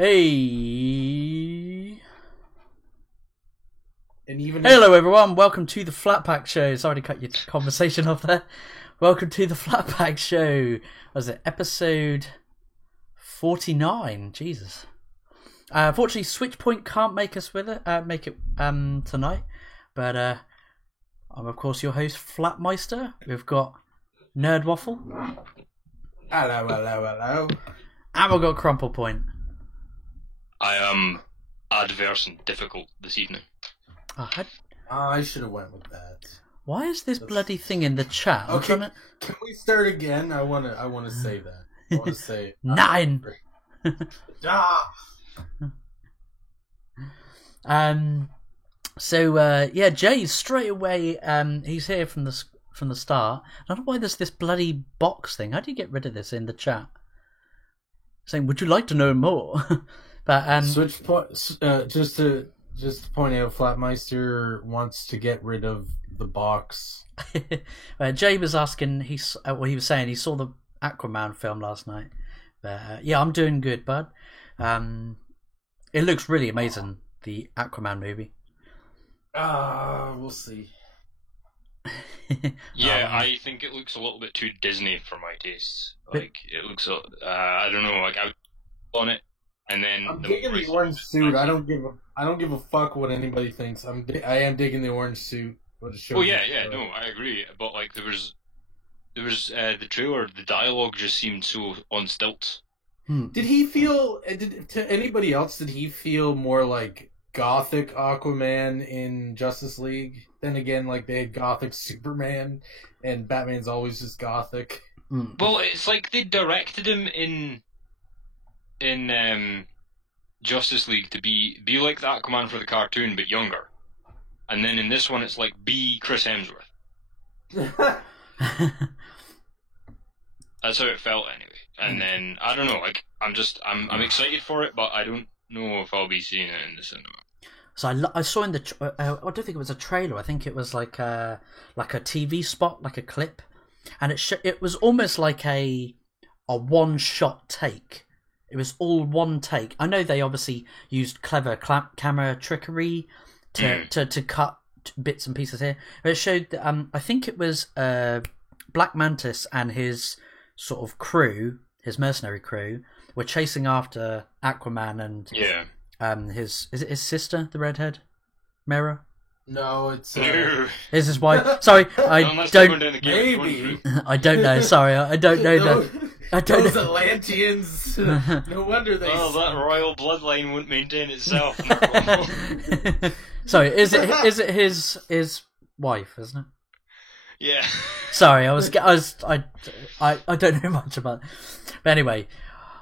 Hey. And even Hello everyone, welcome to the Flatpack Show. Sorry to cut your conversation off there. Welcome to the Flatpack Show. Was it episode 49? Jesus. Unfortunately, Switchpoint can't make it tonight. But I'm of course your host, Flatmeister. We've got Nerd Waffle. Hello. And we've got Crumple Point. I am adverse and difficult this evening. I should have went with that. Why is this bloody thing in the chat? Okay, can we start again? I want to say that. I want to say 9. Jay straight away. He's here from the start. I don't know why there's this bloody box thing. How do you get rid of this in the chat? Saying, would you like to know more? But just to point out, Flatmeister wants to get rid of the box. Jay was asking. He was saying he saw the Aquaman film last night. Yeah, I'm doing good, bud. It looks really amazing, the Aquaman movie. We'll see. Yeah, I think it looks a little bit too Disney for my tastes. Like, it looks, I don't know, like, I on it, and then... I'm digging the orange suit. I don't give a fuck what anybody thinks. I am digging the orange suit. Oh, yeah, no, I agree. But, like, there was the trailer, the dialogue just seemed so on stilts. Did he feel, to anybody else, did he feel more like Gothic Aquaman in Justice League? Then again, like, they had Gothic Superman, and Batman's always just Gothic. Well, it's like they directed him in Justice League to be like the Aquaman for the cartoon, but younger. And then in this one, it's like, be Chris Hemsworth. That's how it felt, anyway. And then, I don't know, like, I'm excited for it, but I don't know if I'll be seeing it in the cinema. So I saw in the I don't think it was a trailer. I think it was like a TV spot, like a clip, and it was almost like a one shot take. It was all one take. I know they obviously used clever camera trickery to cut bits and pieces here. But it showed I think it was Black Mantis and his sort of crew, his mercenary crew, were chasing after Aquaman and is it his sister, the redhead, Mera? No, it's is his wife. Sorry, I don't. Maybe I don't know. Sorry, I don't know that. I don't those know. Atlanteans. No wonder they. Oh, that royal bloodline wouldn't maintain itself. Sorry, is it his wife? Isn't it? Yeah. Sorry, I don't know much about it. But anyway,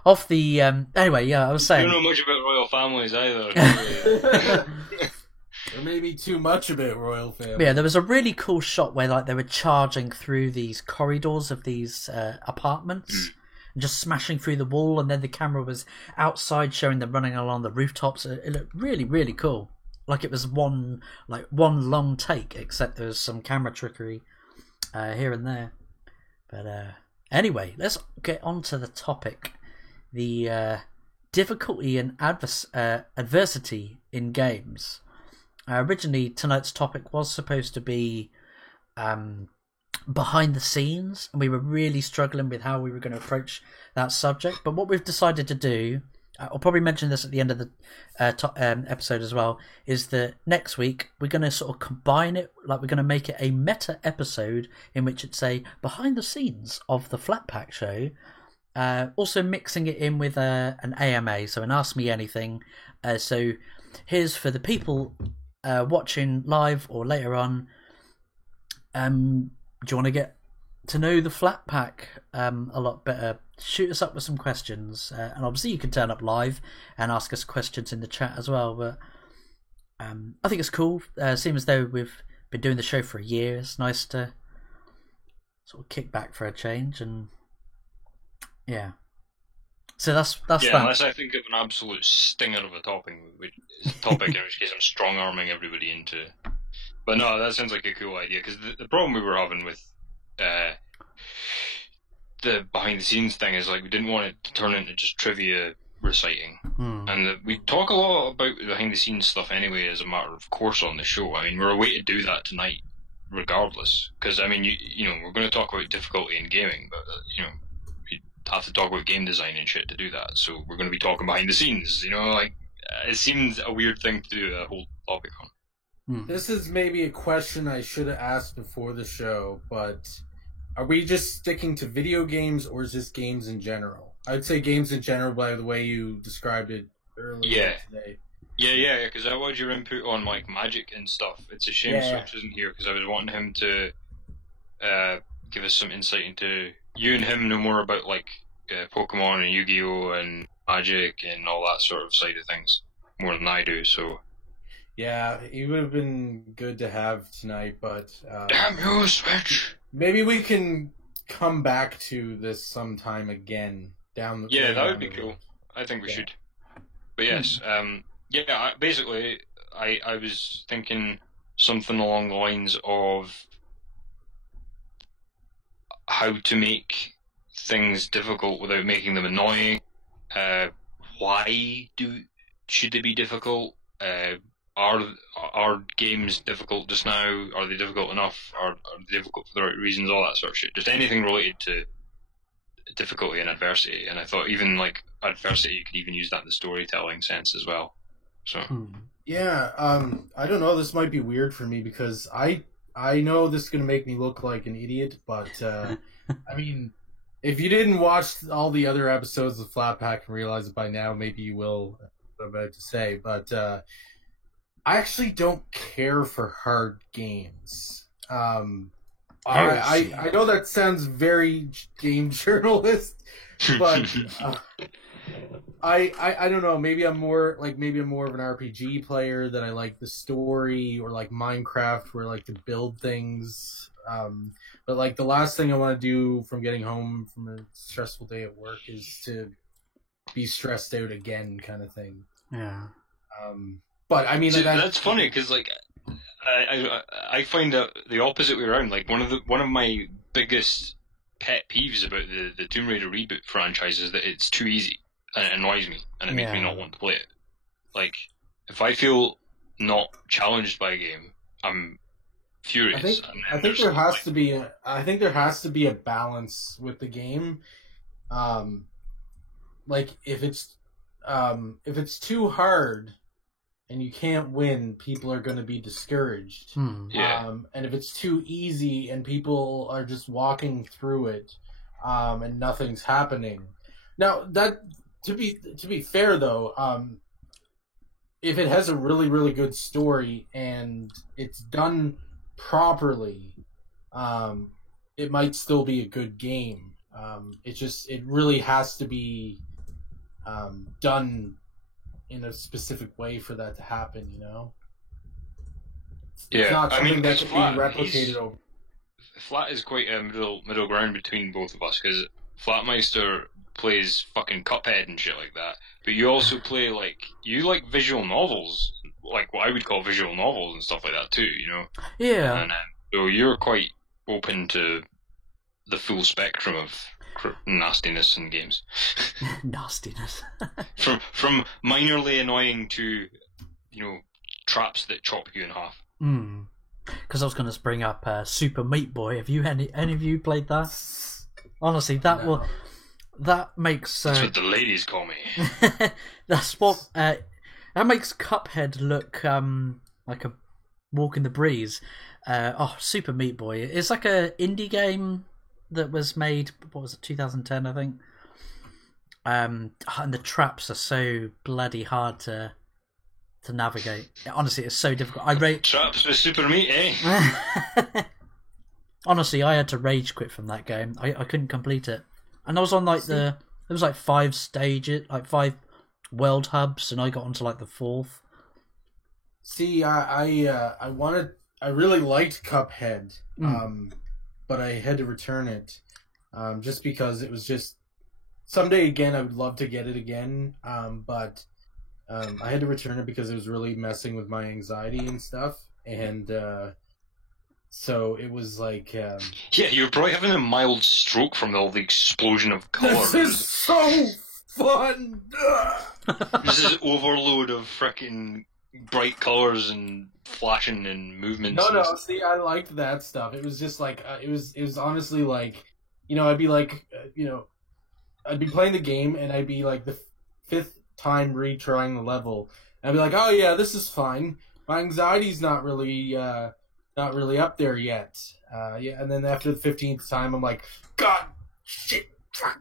off the I was saying. You don't know much about royal families either. Or maybe too much about royal family. Yeah, there was a really cool shot where like they were charging through these corridors of these apartments and just smashing through the wall, and then the camera was outside showing them running along the rooftops. It looked really, really cool. Like it was one long take, except there was some camera trickery here and there. But anyway, let's get on to the topic. The difficulty and adversity in games. Originally, tonight's topic was supposed to be behind the scenes, and we were really struggling with how we were going to approach that subject. But what we've decided to do, I'll probably mention this at the end of the episode as well, is that next week we're going to sort of combine it, like we're going to make it a meta episode in which it's a behind the scenes of the Flatpack Show, also mixing it in with an AMA, so an Ask Me Anything. So here's for the people watching live or later on. Do you want to get to know the Flatpack a lot better? Shoot us up with some questions, and obviously you can turn up live and ask us questions in the chat as well. But I think it's cool. Seems as though we've been doing the show for a year. It's nice to sort of kick back for a change, and yeah. So that's yeah, that. Unless I think of an absolute stinger of a topic, in which case I'm strong arming everybody into. But no, that sounds like a cool idea, because the problem we were having with the behind the scenes thing is like we didn't want it to turn into just trivia reciting. And we talk a lot about behind the scenes stuff anyway, as a matter of course on the show. I mean, we're away to do that tonight, regardless. Because I mean, you know, we're going to talk about difficulty in gaming, but you know, we have to talk about game design and shit to do that. So we're going to be talking behind the scenes. You know, like it seems a weird thing to do a whole topic on. This is maybe a question I should have asked before the show, but are we just sticking to video games, or is this games in general? I'd say games in general by the way you described it earlier today. Yeah, because I wanted your input on like Magic and stuff. It's a shame Switch isn't here, because I was wanting him to give us some insight into... You and him know more about like Pokemon and Yu-Gi-Oh! And Magic and all that sort of side of things, more than I do, so... Yeah, he would have been good to have tonight, but... Damn you, Switch! Maybe we can come back to this sometime again down the... Yeah, that would be cool. I think we should. But yes, basically, I was thinking something along the lines of how to make things difficult without making them annoying. Why should they be difficult? Are games difficult just now? Are they difficult enough? Are they difficult for the right reasons? All that sort of shit. Just anything related to difficulty and adversity. And I thought even like adversity, you could even use that in the storytelling sense as well. So yeah, I don't know. This might be weird for me because I know this is gonna make me look like an idiot, but I mean, if you didn't watch all the other episodes of Flat Pack and realize it by now, maybe you will. What I'm about to say, but I actually don't care for hard games. I know that sounds very game journalist, but I don't know. Maybe I'm more of an RPG player that I like the story, or like Minecraft where I like to build things. But like the last thing I want to do from getting home from a stressful day at work is to be stressed out again, kind of thing. Yeah. But I mean, so that's funny because like I find that the opposite way around. Like one of my biggest pet peeves about the Tomb Raider reboot franchise is that it's too easy and it annoys me and it makes me not want to play it. Like if I feel not challenged by a game, I'm furious. I think there has to be a balance with the game. Like if it's too hard and you can't win, people are going to be discouraged. And if it's too easy and people are just walking through it, and nothing's happening. Now that to be fair though, if it has a really, really good story and it's done properly, it might still be a good game. It really has to be done in a specific way for that to happen, you know? It's not something that can be replicated over. Flat is quite a middle ground between both of us, because Flatmeister plays fucking Cuphead and shit like that, but you also play, you like visual novels, like what I would call visual novels and stuff like that too, you know? Yeah. And so you're quite open to the full spectrum of nastiness in games. Nastiness. from minorly annoying to, you know, traps that chop you in half. Because I was going to bring up Super Meat Boy. Have you any of you played that? Honestly, that makes. That's what the ladies call me. That's what that makes Cuphead look like a walk in the breeze. Super Meat Boy. It's like a indie game that was made, what was it, 2010, I think. And the traps are so bloody hard to navigate. Honestly, it's so difficult. Traps with super meat, eh? Honestly, I had to rage quit from that game. I couldn't complete it, and I was on there was 5 stages, 5 world hubs, and I got onto the 4th. See, I really liked Cuphead, but I had to return it, just because it was just someday again I would love to get it again, but I had to return it because it was really messing with my anxiety and stuff, and so it was like yeah, you were probably having a mild stroke from all the explosion of colour. This is so fun. This is overload of freaking bright colors and flashing and movements. No, see, I liked that stuff. It was just like, it was honestly like, I'd be like, I'd be playing the game and I'd be like the fifth time retrying the level. And I'd be like, oh yeah, this is fine. My anxiety's not really up there yet. Yeah, and then after the 15th time, I'm like, God, shit, fuck,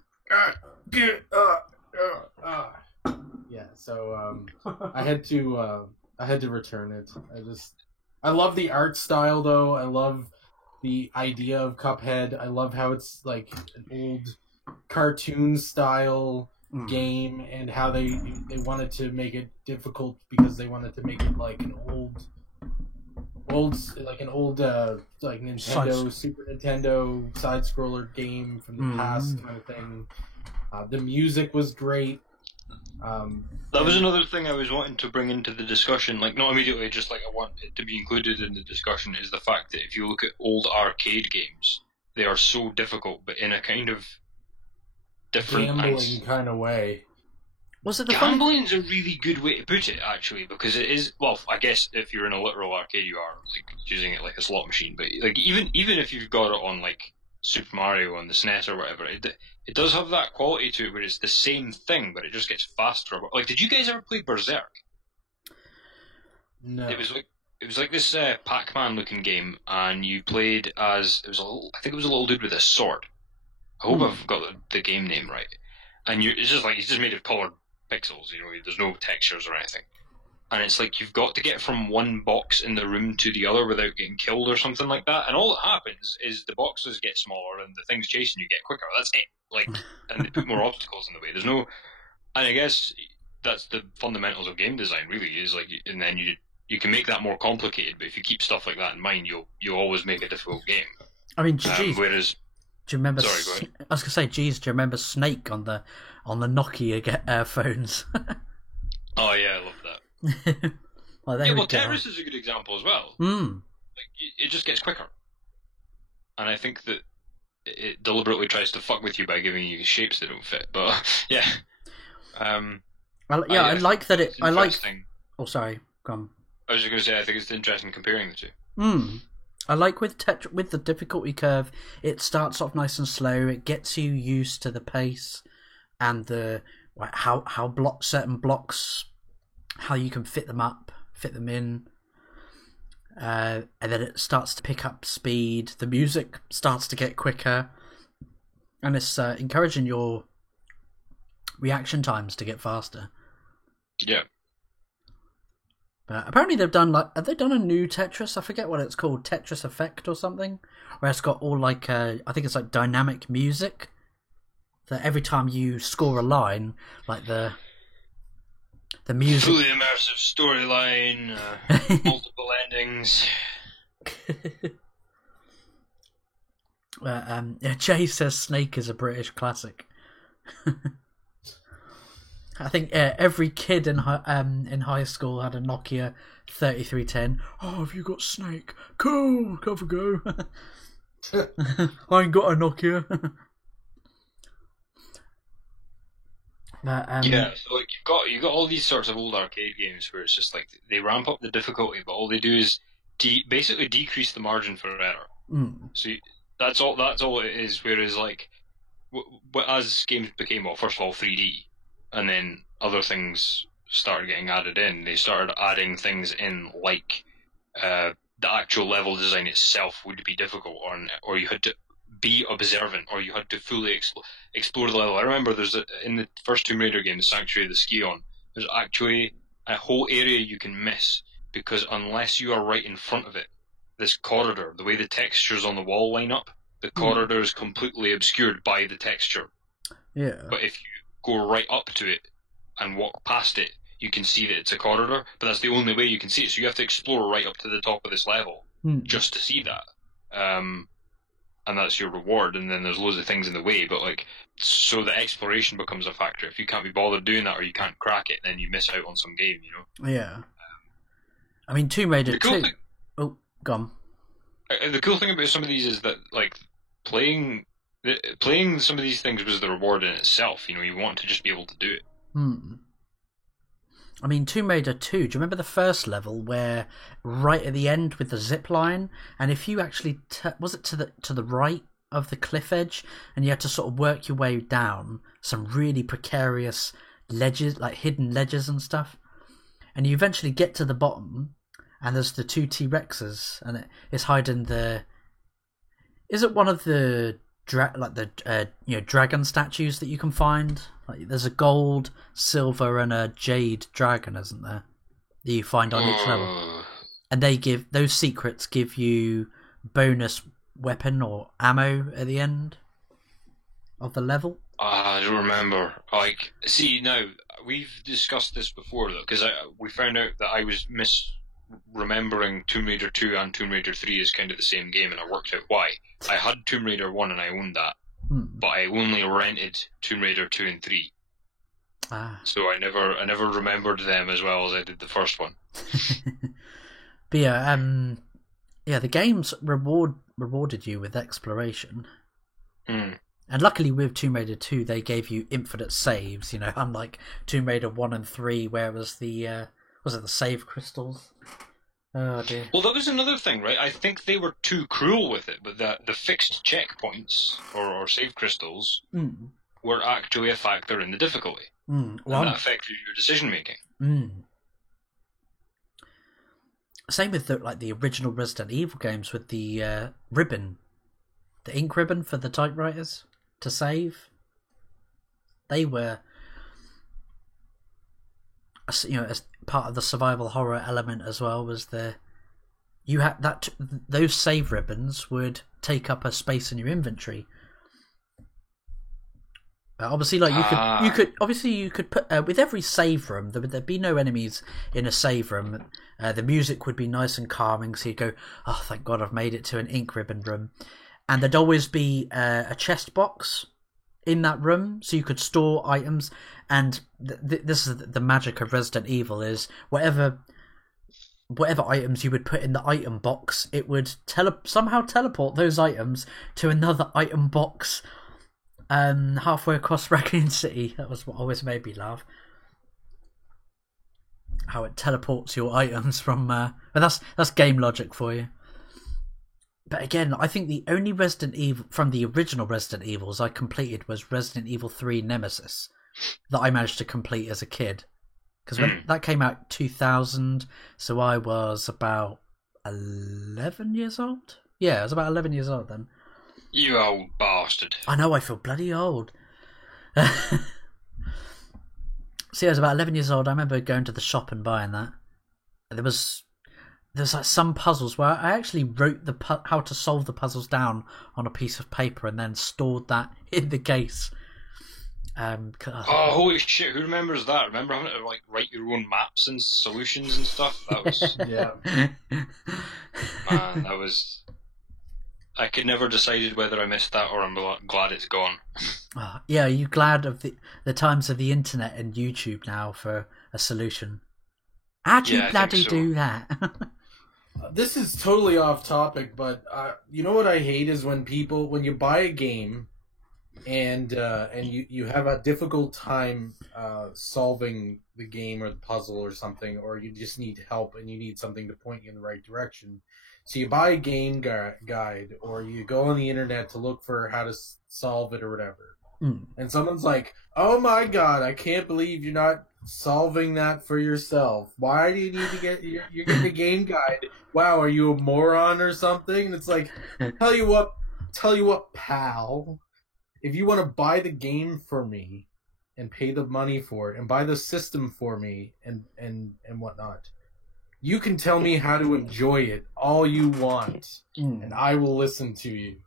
yeah. So I had to return it. I love the art style though. I love the idea of Cuphead. I love how it's like an old cartoon style game, and how they wanted to make it difficult because they wanted to make it like an old like Nintendo, Super Nintendo side scroller game from the past kind of thing. The music was great. That was another thing I was wanting to bring into the discussion, like not immediately, just like I want it to be included in the discussion, is the fact that if you look at old arcade games, they are so difficult, but in a kind of different gambling kind of way. Was it the gambling's a really good way to put it, actually, because it is. Well, I guess if you're in a literal arcade, you are like using it like a slot machine. But like even if you've got it on like Super Mario on the SNES or whatever, it does have that quality to it where it's the same thing, but it just gets faster. Like, did you guys ever play Berserk? No. It was like this Pac-Man looking game, and you played as I think it was a little dude with a sword. I hope I've got the game name right. And it's just like he's just made of colored pixels. There's no textures or anything. And it's like you've got to get from one box in the room to the other without getting killed or something like that. And all that happens is the boxes get smaller and the things chasing you get quicker. That's it. Like, and they put more obstacles in the way. There's no, and I guess that's the fundamentals of game design. Really, is like, and then you can make that more complicated. But if you keep stuff like that in mind, you'll always make a difficult game. I mean, geez, whereas, do you remember? Sorry, go ahead. I was gonna say, geez, do you remember Snake on the Nokia phones? Oh yeah, I love that. Well, Tetris is a good example as well. Like it just gets quicker, and I think that it deliberately tries to fuck with you by giving you shapes that don't fit. But yeah, I like that it. I like. Oh, sorry, come. I was just going to say, I think it's interesting comparing the two. I like with the difficulty curve, it starts off nice and slow. It gets you used to the pace and the how certain blocks, how you can fit them in, and then it starts to pick up speed. The music starts to get quicker, and it's encouraging your reaction times to get faster. Yeah. But apparently have they done a new Tetris? I forget what it's called, Tetris Effect or something, where it's got all like I think it's like dynamic music. That every time you score a line, like the music, fully immersive storyline, multiple endings. Jay says Snake is a British classic. I think every kid in high school had a Nokia 3310. Oh, have you got Snake? Cool, have a go. I ain't got a Nokia. Yeah, so like you've got all these sorts of old arcade games where it's just like they ramp up the difficulty, but all they do is basically decrease the margin for error. So that's all it is. Whereas like as games became, well, first of all 3D, and then other things started getting added in. They started adding things in like the actual level design itself would be difficult, or you had to be observant, or you had to fully explore the level. I remember in the first Tomb Raider game, the Sanctuary of the Scion, there's actually a whole area you can miss because unless you are right in front of it, this corridor, the way the textures on the wall line up, the corridor is completely obscured by the texture. Yeah. But if you go right up to it and walk past it, you can see that it's a corridor, but that's the only way you can see it, so you have to explore right up to the top of this level just to see that. And that's your reward, and then there's loads of things in the way, but like, so the exploration becomes a factor. If you can't be bothered doing that, or you can't crack it, then you miss out on some game, you know? Yeah. I mean, Tomb Raider 2... Oh, gone. The cool thing about some of these is that, like, playing Playing some of these things was the reward in itself. You want to just be able to do it. I mean, Tomb Raider 2, do you remember the first level where right at the end with the zip line, and if you actually was it to the right of the cliff edge, and you had to sort of work your way down some really precarious ledges, like hidden ledges and stuff, and you eventually get to the bottom, and there's the two T-Rexes, and it's hiding the... Is it one of the dragon statues that you can find? Like, there's a gold, silver, and a jade dragon, isn't there? That you find on each level, and those secrets give you bonus weapon or ammo at the end of the level. I don't remember. Now we've discussed this before though, because we found out that I was misremembering Tomb Raider 2 and Tomb Raider 3 is kind of the same game, and I worked out why. I had Tomb Raider 1 and I owned that, but I only rented Tomb Raider 2 and 3. So I never remembered them as well as I did the first one. But the games rewarded you with exploration. And luckily with Tomb Raider 2 they gave you infinite saves, unlike Tomb Raider 1 and 3 where it was the save crystals. Oh dear. Well, that was another thing, right? I think they were too cruel with it, but the fixed checkpoints or save crystals were actually a factor in the difficulty. And that affected your decision making. Same with the original Resident Evil games with the ribbon, the ink ribbon for the typewriters to save. They were, as part of the survival horror element as well. Was you had those save ribbons would take up a space in your inventory. Obviously, you could put with every save room there'd be no enemies in a save room. The music would be nice and calming, so you'd go, "Oh, thank God, I've made it to an ink ribbon room." And there'd always be a chest box in that room, so you could store items. And this is the magic of Resident Evil: is whatever items you would put in the item box, it would somehow teleport those items to another item box. Halfway across Raccoon City. That was what always made me laugh. How it teleports your items from. But that's game logic for you. But again, I think the only Resident Evil from the original Resident Evils I completed was Resident Evil 3 Nemesis, that I managed to complete as a kid. Because when that came out 2000, so I was about 11 years old. Yeah, I was about 11 years old then. You old bastard. I know, I feel bloody old. See, I was about 11 years old. I remember going to the shop and buying that. There's like some puzzles where I actually wrote how to solve the puzzles down on a piece of paper and then stored that in the case. Holy shit! Who remembers that? Remember having to write your own maps and solutions and stuff? That was man. That was. I could never decided whether I missed that or I'm glad it's gone. Are you glad of the times of the internet and YouTube now for a solution? How'd you bloody do that? This is totally off topic, but you know what I hate is when you buy a game and you have a difficult time solving the game or the puzzle or something, or you just need help and you need something to point you in the right direction. So you buy a game guide, or you go on the internet to look for how to solve it or whatever. And someone's like, "Oh my God, I can't believe you're not solving that for yourself. Why do you need to you're getting a game guide? Wow, are you a moron or something?" And it's like, tell you what, pal. If you want to buy the game for me and pay the money for it and buy the system for me and whatnot, you can tell me how to enjoy it all you want, and I will listen to you.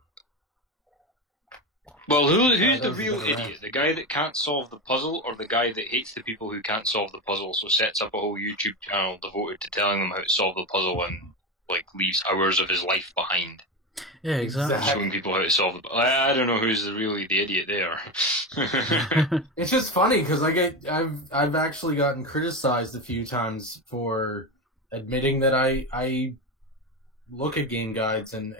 Well, who's the real idiot? The guy that can't solve the puzzle, or the guy that hates the people who can't solve the puzzle, so sets up a whole YouTube channel devoted to telling them how to solve the puzzle and leaves hours of his life behind? Yeah, exactly. Showing people how to solve the puzzle. I don't know who's really the idiot there. It's just funny because I've actually gotten criticized a few times for admitting that I look at game guides and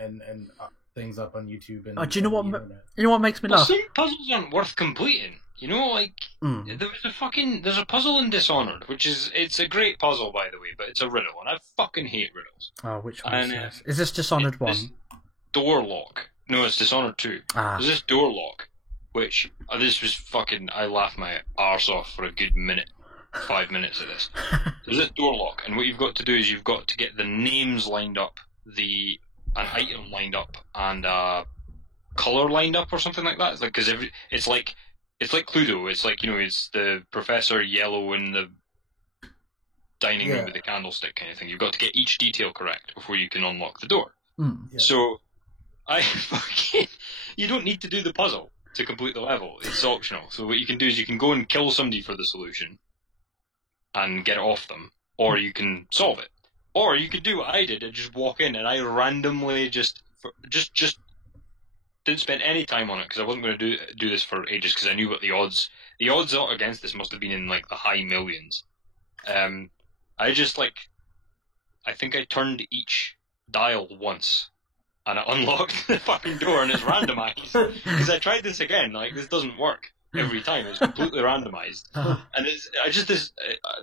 things up on YouTube and. Do you know what? the internet. You know what makes me Well, laugh? some puzzles aren't worth completing. You know, like there's a puzzle in Dishonored, it's a great puzzle, by the way, but it's a riddle, and I fucking hate riddles. Oh, which one And, is this? Is this Dishonored This 1? door lock. No, it's Dishonored 2. There's this door lock, which this was fucking. I laughed my arse off for a good minute, 5 minutes of this. There's this door lock, and what you've got to do is you've got to get the names lined up, an item lined up, and color lined up or something like that. It's like it's like Cluedo. It's like, it's the Professor Yellow in the dining room with the candlestick kind of thing. You've got to get each detail correct before you can unlock the door. Yeah. So you don't need to do the puzzle to complete the level. It's optional. So what you can do is you can go and kill somebody for the solution and get it off them, or you can solve it. Or you could do what I did and just walk in, and I randomly just didn't spend any time on it because I wasn't going to do this for ages because I knew what the odds against this must have been in like the high millions. I think I turned each dial once and it unlocked the fucking door, and it's randomized because I tried this again. Like, this doesn't work every time. It's completely randomized, and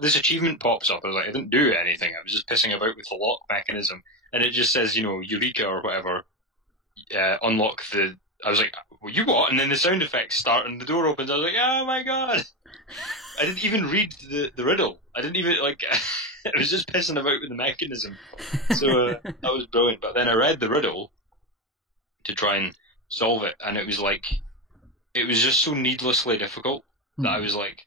this achievement pops up. I was like, I didn't do anything. I was just pissing about with the lock mechanism, and it just says, Eureka or whatever. Unlock the. I was like, well, you what? And then the sound effects start and the door opens. I was like, oh my god! I didn't even read the riddle. I didn't even I was just pissing about with the mechanism. So that was brilliant. But then I read the riddle to try and solve it, and it was just so needlessly difficult that I was like,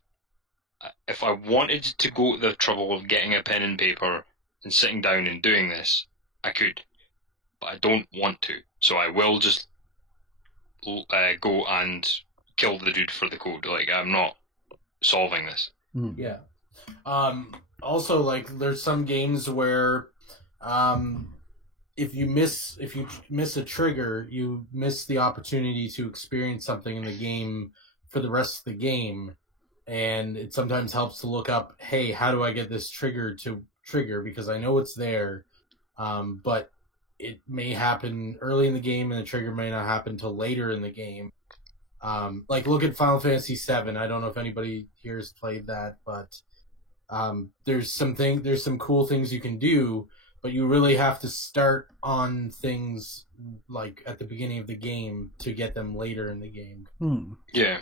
if I wanted to go to the trouble of getting a pen and paper and sitting down and doing this, I could. But I don't want to, so I will just go and kill the dude for the code. Like, I'm not solving this. Yeah. Also, like, there's some games where, if you miss a trigger, you miss the opportunity to experience something in the game for the rest of the game, and it sometimes helps to look up, hey, how do I get this trigger to trigger? Because I know it's there, but it may happen early in the game, and the trigger may not happen till later in the game. Like, look at Final Fantasy VII. I don't know if anybody here has played that, but there's some cool things you can do, but you really have to start on things like at the beginning of the game to get them later in the game. Yeah.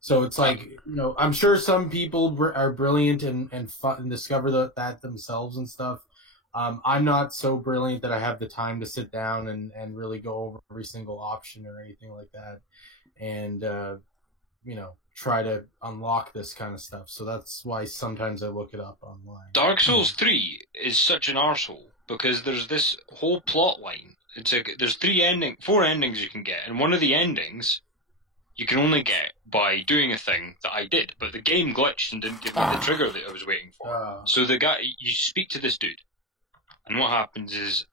So it's like, I'm sure some people are brilliant and discover that themselves and stuff. I'm not so brilliant that I have the time to sit down and really go over every single option or anything like that, and try to unlock this kind of stuff. So that's why sometimes I look it up online. Dark Souls 3 is such an arsehole because there's this whole plot line. There's 4 endings you can get, and one of the endings you can only get by doing a thing that I did, but the game glitched and didn't give me the trigger that I was waiting for. So you speak to this dude, and what happens is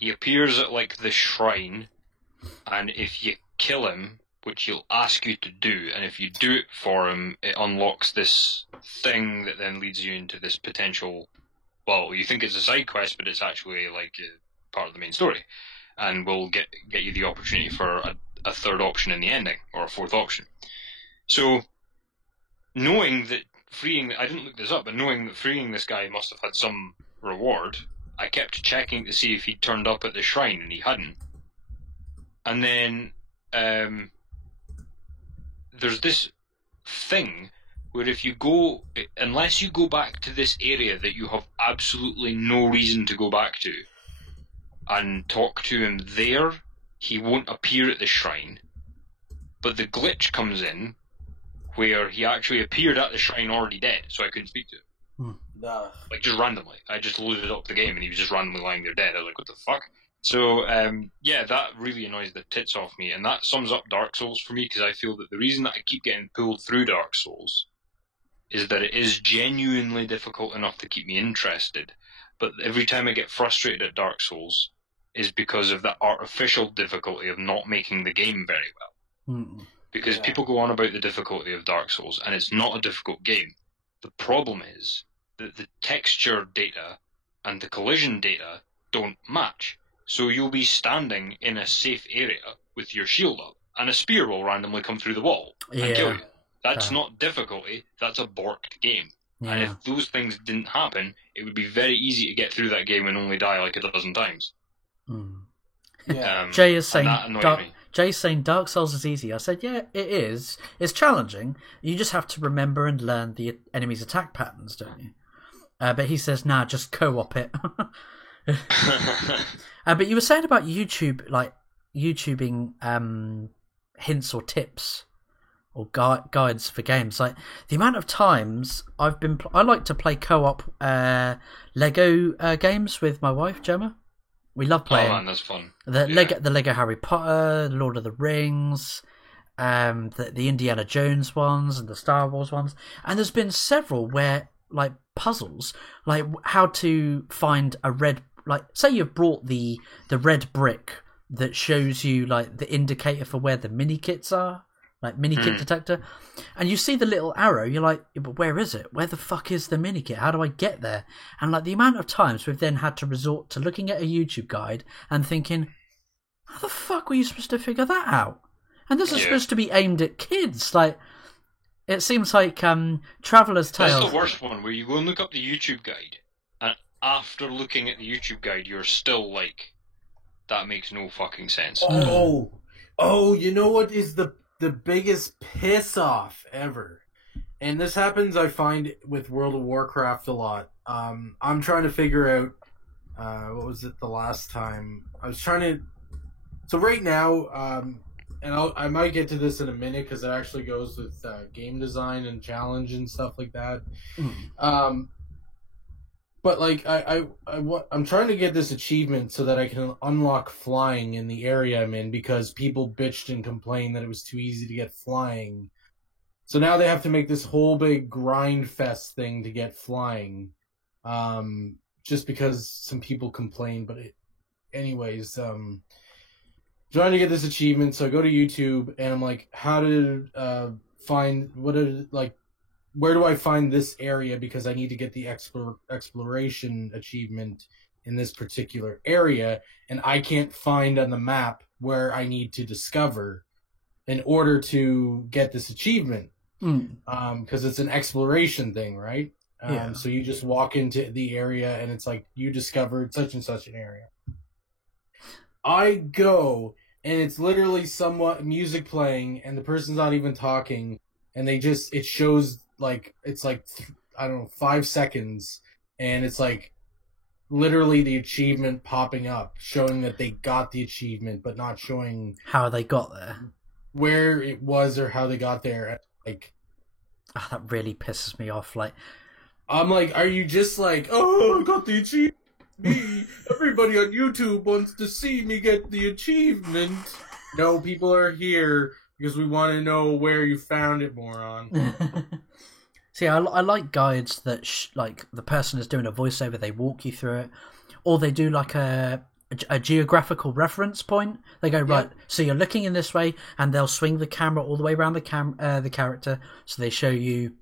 he appears at like the shrine, and if you kill him, which he'll ask you to do, and if you do it for him, it unlocks this thing that then leads you into this potential. Well, you think it's a side quest, but it's actually like part of the main story, and will get you the opportunity for a third option in the ending, or a fourth option. So, knowing that I didn't look this up, but knowing that freeing this guy must have had some reward, I kept checking to see if he'd turned up at the shrine, and he hadn't. And then there's this thing where if you go, unless you go back to this area that you have absolutely no reason to go back to, and talk to him there, he won't appear at the shrine. But the glitch comes in where he actually appeared at the shrine already dead, so I couldn't speak to him. Like, just randomly. I just loaded up the game and he was just randomly lying there dead. I was like, what the fuck? So, that really annoys the tits off me, and that sums up Dark Souls for me, because I feel that the reason that I keep getting pulled through Dark Souls is that it is genuinely difficult enough to keep me interested, but every time I get frustrated at Dark Souls is because of that artificial difficulty of not making the game very well. Because people go on about the difficulty of Dark Souls, and it's not a difficult game. The problem is that the texture data and the collision data don't match. So you'll be standing in a safe area with your shield up, and a spear will randomly come through the wall and kill you. That's not difficulty, that's a borked game. Yeah. And if those things didn't happen, it would be very easy to get through that game and only die like a dozen times. Yeah. Jay is saying Jay's saying Dark Souls is easy. I said, yeah, it is. It's challenging. You just have to remember and learn the enemy's attack patterns, don't you? But he says, nah, just co-op it. But you were saying about YouTube, like YouTubing hints or tips or guides for games. Like the amount of times I like to play co-op Lego games with my wife Gemma. We love playing. Oh man, that's fun. The Lego Harry Potter, Lord of the Rings, the Indiana Jones ones, and the Star Wars ones. And there's been several where like puzzles, like how to find a red. Like say you've brought the red brick that shows you like the indicator for where the mini kits are, like mini kit detector, and you see the little arrow. You're like, yeah, but where is it? Where the fuck is the mini kit? How do I get there? And like the amount of times we've then had to resort to looking at a YouTube guide and thinking, how the fuck were you supposed to figure that out? And this is supposed to be aimed at kids. Like it seems like Traveller's Tales. That's the worst one, where you go and look up the YouTube guide, and after looking at the YouTube guide, you're still like, that makes no fucking sense. Oh, you know what is the biggest piss off ever? And this happens, I find, with World of Warcraft a lot. I'm trying to figure out, what was it the last time? I was trying to... So right now, and I might get to this in a minute because it actually goes with game design and challenge and stuff like that. But like I'm trying to get this achievement so that I can unlock flying in the area I'm in, because people bitched and complained that it was too easy to get flying. So now they have to make this whole big grind fest thing to get flying, just because some people complained. But anyways, trying to get this achievement, so I go to YouTube and I'm like, how to find where do I find this area, because I need to get the exploration achievement in this particular area, and I can't find on the map where I need to discover in order to get this achievement. Because it's an exploration thing, right? So you just walk into the area and it's like, you discovered such and such an area. I go and it's literally somewhat music playing and the person's not even talking, and it shows like, it's like, I don't know, 5 seconds, and it's like literally the achievement popping up, showing that they got the achievement, but not showing how they got there, where it was, or how they got there. Like, that really pisses me off. Like, I'm like, are you just like, oh, I got the achievement? Me, everybody on YouTube wants to see me get the achievement. No, people are here because we want to know where you found it, moron. See, I like guides that like the person is doing a voiceover, they walk you through it, or they do like a geographical reference point. They go, right, so you're looking in this way, and they'll swing the camera all the way around the character, so they show you.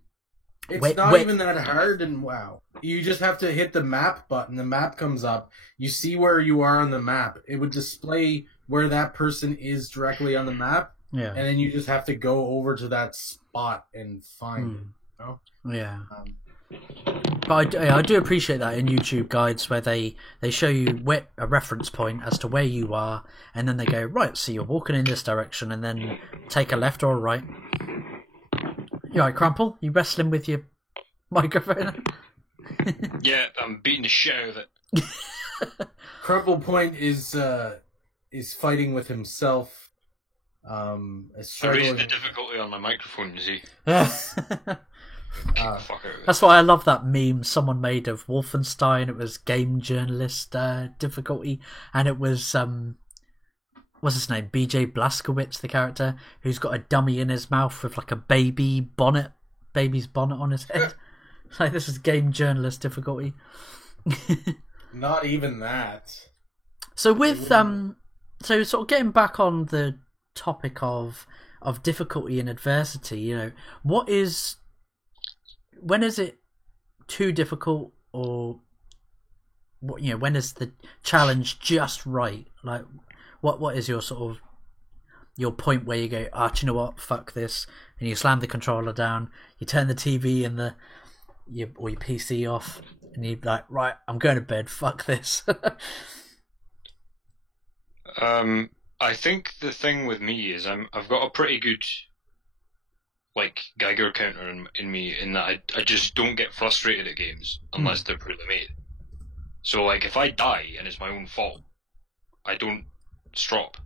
It's not even that hard, and wow. You just have to hit the map button, the map comes up, you see where you are on the map. It would display where that person is directly on the map, and then you just have to go over to that spot and find it. Oh. Yeah, but I do appreciate that in YouTube guides where they show you a reference point as to where you are, and then they go, right, so you're walking in this direction, and then take a left or a right. You alright, Crumple? You wrestling with your microphone? Yeah, I'm beating the shit out of it. Crumple Point is fighting with himself. I raised the difficulty on my microphone, you see. That's why I love that meme someone made of Wolfenstein. It was game journalist difficulty, and it was what's his name, BJ Blazkowicz, the character, who's got a dummy in his mouth with like a baby's bonnet on his head. Like, this is game journalist difficulty. Not even that. So with so sort of getting back on the topic of difficulty and adversity, you know, when is it too difficult, or when is the challenge just right? Like, what is your sort of your point where you go, do you know what, fuck this, and you slam the controller down, you turn the TV and your PC off, and you're like, right, I'm going to bed, fuck this. I think the thing with me is I've got a pretty good like Geiger counter in me, in that I just don't get frustrated at games unless they're poorly made. So like if I die and it's my own fault, I don't stop.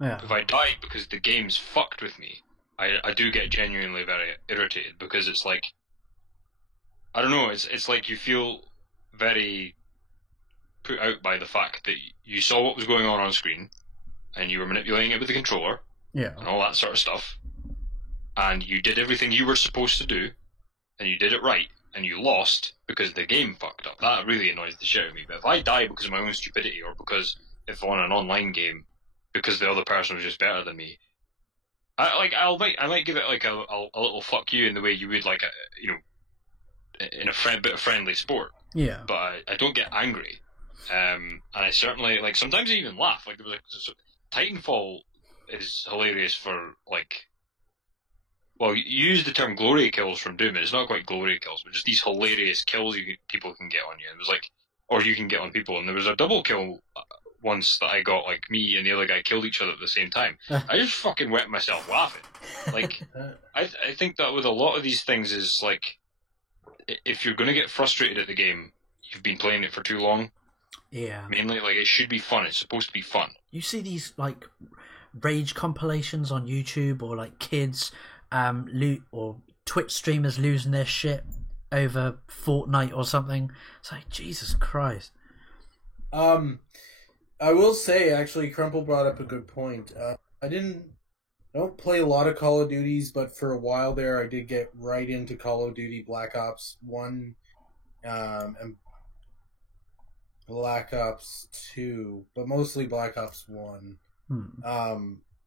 Yeah. If I die because the game's fucked with me, I do get genuinely very irritated, because it's like, I don't know, it's like you feel very put out by the fact that you saw what was going on screen, and you were manipulating it with the controller, Yeah. and all that sort of stuff, and you did everything you were supposed to do, and you did it right, and you lost because the game fucked up. That really annoys the shit out of me. But if I die because of my own stupidity, or because if on an online game, because the other person was just better than me, I might give it like a little fuck you in the way you would like in a bit of friendly sport. Yeah. But I don't get angry, and I certainly like sometimes I even laugh. Like there was Titanfall is hilarious for like. Well, you use the term glory kills from Doom, and it's not quite glory kills, but just these hilarious kills people can get on you. It was like, or you can get on people, and there was a double kill once that I got, like me and the other guy killed each other at the same time. I just fucking wet myself laughing. Like, I think that with a lot of these things is like, if you're gonna get frustrated at the game, you've been playing it for too long. Yeah. Mainly, like, it should be fun. It's supposed to be fun. You see these like rage compilations on YouTube, or like kids or Twitch streamers losing their shit over Fortnite or something. It's like, Jesus Christ. I will say, actually, Crumple brought up a good point. I don't play a lot of Call of Duties, but for a while there, I did get right into Call of Duty Black Ops 1 and Black Ops 2, but mostly Black Ops 1.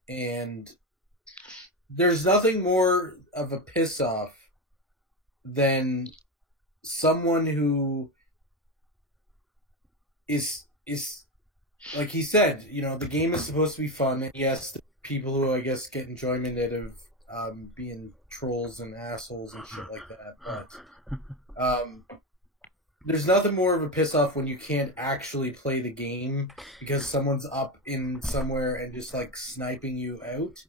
And there's nothing more of a piss-off than someone who is like he said, the game is supposed to be fun, and yes, the people who I guess get enjoyment out of being trolls and assholes and shit like that, but there's nothing more of a piss off when you can't actually play the game because someone's up in somewhere and just like sniping you out.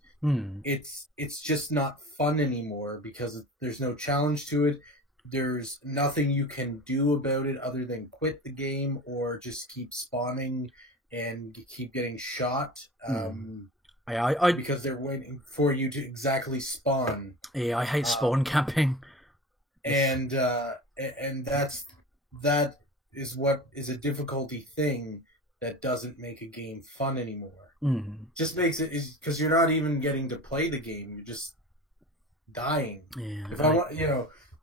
It's just not fun anymore because there's no challenge to it. There's nothing you can do about it other than quit the game or just keep spawning and keep getting shot. Because they're waiting for you to exactly spawn. Yeah, I hate spawn camping. And that is what is a difficulty thing that doesn't make a game fun anymore. Just makes it, because you're not even getting to play the game, you're just dying. Yeah, if I want,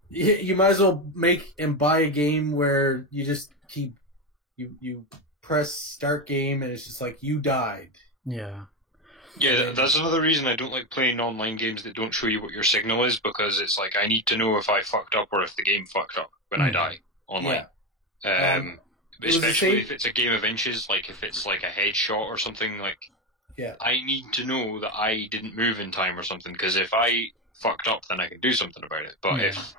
you might as well make and buy a game where you just keep you press start game and it's just like you died. Yeah. Yeah, that's another reason I don't like playing online games that don't show you what your signal is, because it's like I need to know if I fucked up or if the game fucked up when I die online. Yeah. Especially if it's a game of inches, like if it's like a headshot or something, like I need to know that I didn't move in time or something, because if I fucked up, then I can do something about it. But if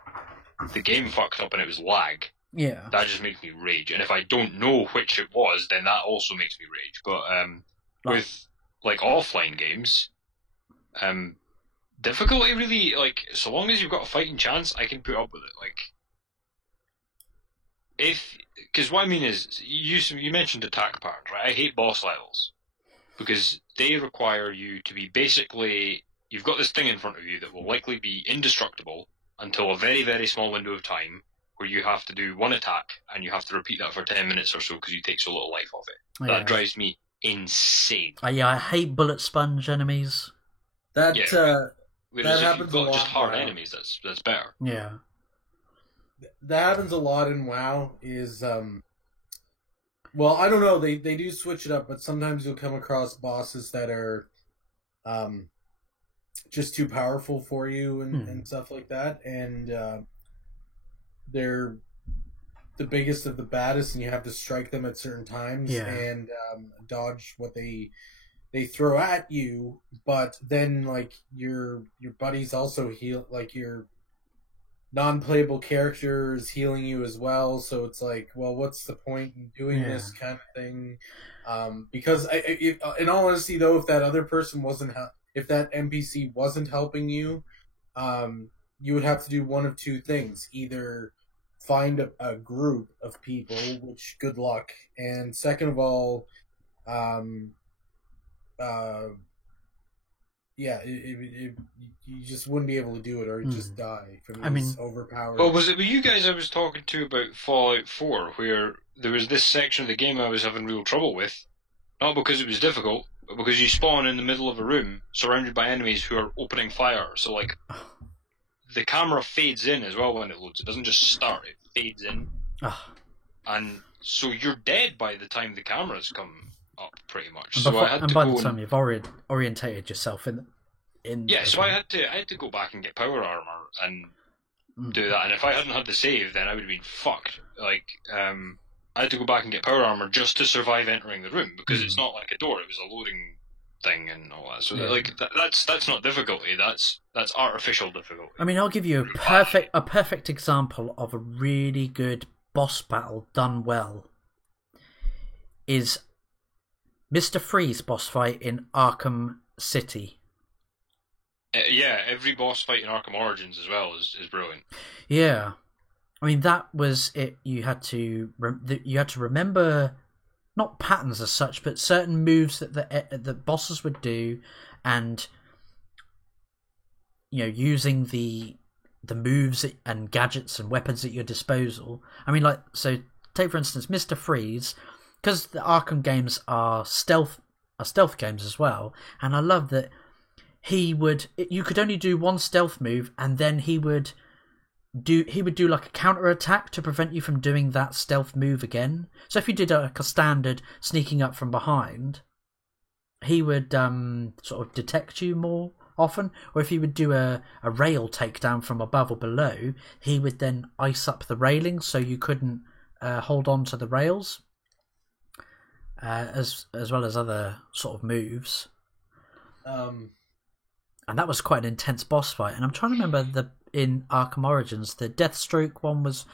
the game fucked up and it was lag, that just makes me rage. And if I don't know which it was, then that also makes me rage. But with like offline games, difficulty really, like, so long as you've got a fighting chance, I can put up with it. Like, because what I mean is, you mentioned attack patterns, right? I hate boss levels because they require you to be basically, you've got this thing in front of you that will likely be indestructible until a very, very small window of time where you have to do one attack and you have to repeat that for 10 minutes or so because you take so little life off it. That drives me insane. I hate bullet sponge enemies. Whereas that happens if you've got a lot just hard now. enemies, that's better. Yeah. That happens a lot in WoW. Well, I don't know. They do switch it up, but sometimes you'll come across bosses that are just too powerful for you and stuff like that, and they're the biggest of the baddest, and you have to strike them at certain times and dodge what they throw at you. But then, like, your buddies also heal, like your non-playable character is healing you as well. So it's like, well, what's the point in doing this kind of thing? Because in all honesty, though, if that other person if that NPC wasn't helping you, you would have to do one of two things: either find a group of people, which good luck, and second of all, you just wouldn't be able to do it, or you'd just die from these overpowered. Well, was it with you guys I was talking to about Fallout 4, where there was this section of the game I was having real trouble with, not because it was difficult, but because you spawn in the middle of a room surrounded by enemies who are opening fire. So, like, the camera fades in as well when it loads. It doesn't just start; it fades in, and so you're dead by the time the cameras come up, pretty much. And so before, I had and to by go the time you've orientated yourself in. Yeah, so I had to go back and get power armor and do that. And if I hadn't had the save, then I would have been fucked. Like, I had to go back and get power armor just to survive entering the room, because it's not like a door; it was a loading thing and all that. So like that's not difficulty. That's artificial difficulty. I mean, I'll give you a perfect example of a really good boss battle done well. Is Mr. Freeze boss fight in Arkham City. Yeah, every boss fight in Arkham Origins as well is brilliant. Yeah, I mean that was it. You had to remember not patterns as such, but certain moves that the bosses would do, and using the moves and gadgets and weapons at your disposal. I mean, like, so take for instance Mr. Freeze, because the Arkham games are stealth games as well, and I love that. You could only do one stealth move, and then he would do like a counter attack to prevent you from doing that stealth move again. So if you did a standard sneaking up from behind, he would sort of detect you more often. Or if he would do a rail takedown from above or below, he would then ice up the railing so you couldn't hold on to the rails, as well as other sort of moves. And that was quite an intense boss fight. And I'm trying to remember in Arkham Origins, the Deathstroke one was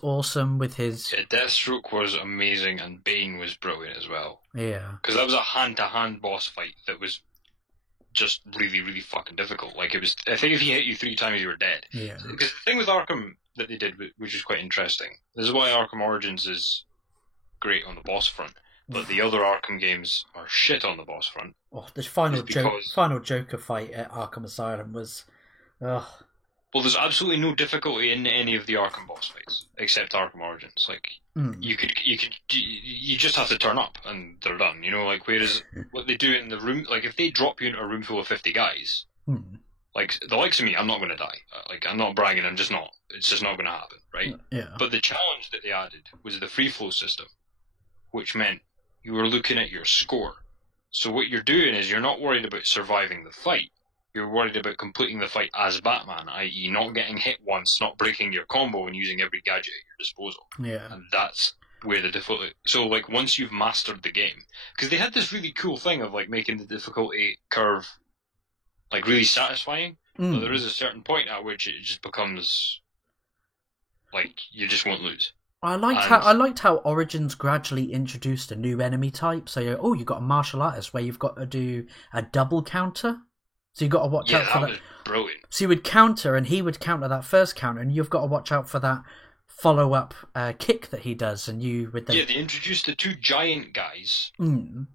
awesome with his. Yeah, Deathstroke was amazing, and Bane was brilliant as well. Yeah, because that was a hand-to-hand boss fight that was just really, really fucking difficult. Like, it was. I think if he hit you 3 times, you were dead. Yeah. Because the thing with Arkham that they did, which is quite interesting, this is why Arkham Origins is great on the boss front. But the other Arkham games are shit on the boss front. Oh, the final Joker fight at Arkham Asylum was, ugh. Well, there's absolutely no difficulty in any of the Arkham boss fights except Arkham Origins. Like, you just have to turn up and they're done. Like, whereas what they do in the room, like if they drop you into a room full of 50 guys, like the likes of me, I'm not going to die. Like, I'm not bragging, I'm just not. It's just not going to happen, right? Yeah. But the challenge that they added was the free flow system, which meant you were looking at your score. So what you're doing is you're not worried about surviving the fight. You're worried about completing the fight as Batman, i.e. not getting hit once, not breaking your combo, and using every gadget at your disposal. Yeah. And that's where the difficulty... So, like, once you've mastered the game... Because they had this really cool thing of, like, making the difficulty curve, like, really satisfying. But there is a certain point at which it just becomes... like, you just won't lose. I liked how Origins gradually introduced a new enemy type. So you've got a martial artist where you've got to do a double counter. So you've got to watch out for that. Yeah, that was brilliant. So you would counter, and he would counter that first counter, and you've got to watch out for that follow-up kick that he does, and you would then... Yeah, they introduced the 2 giant guys. The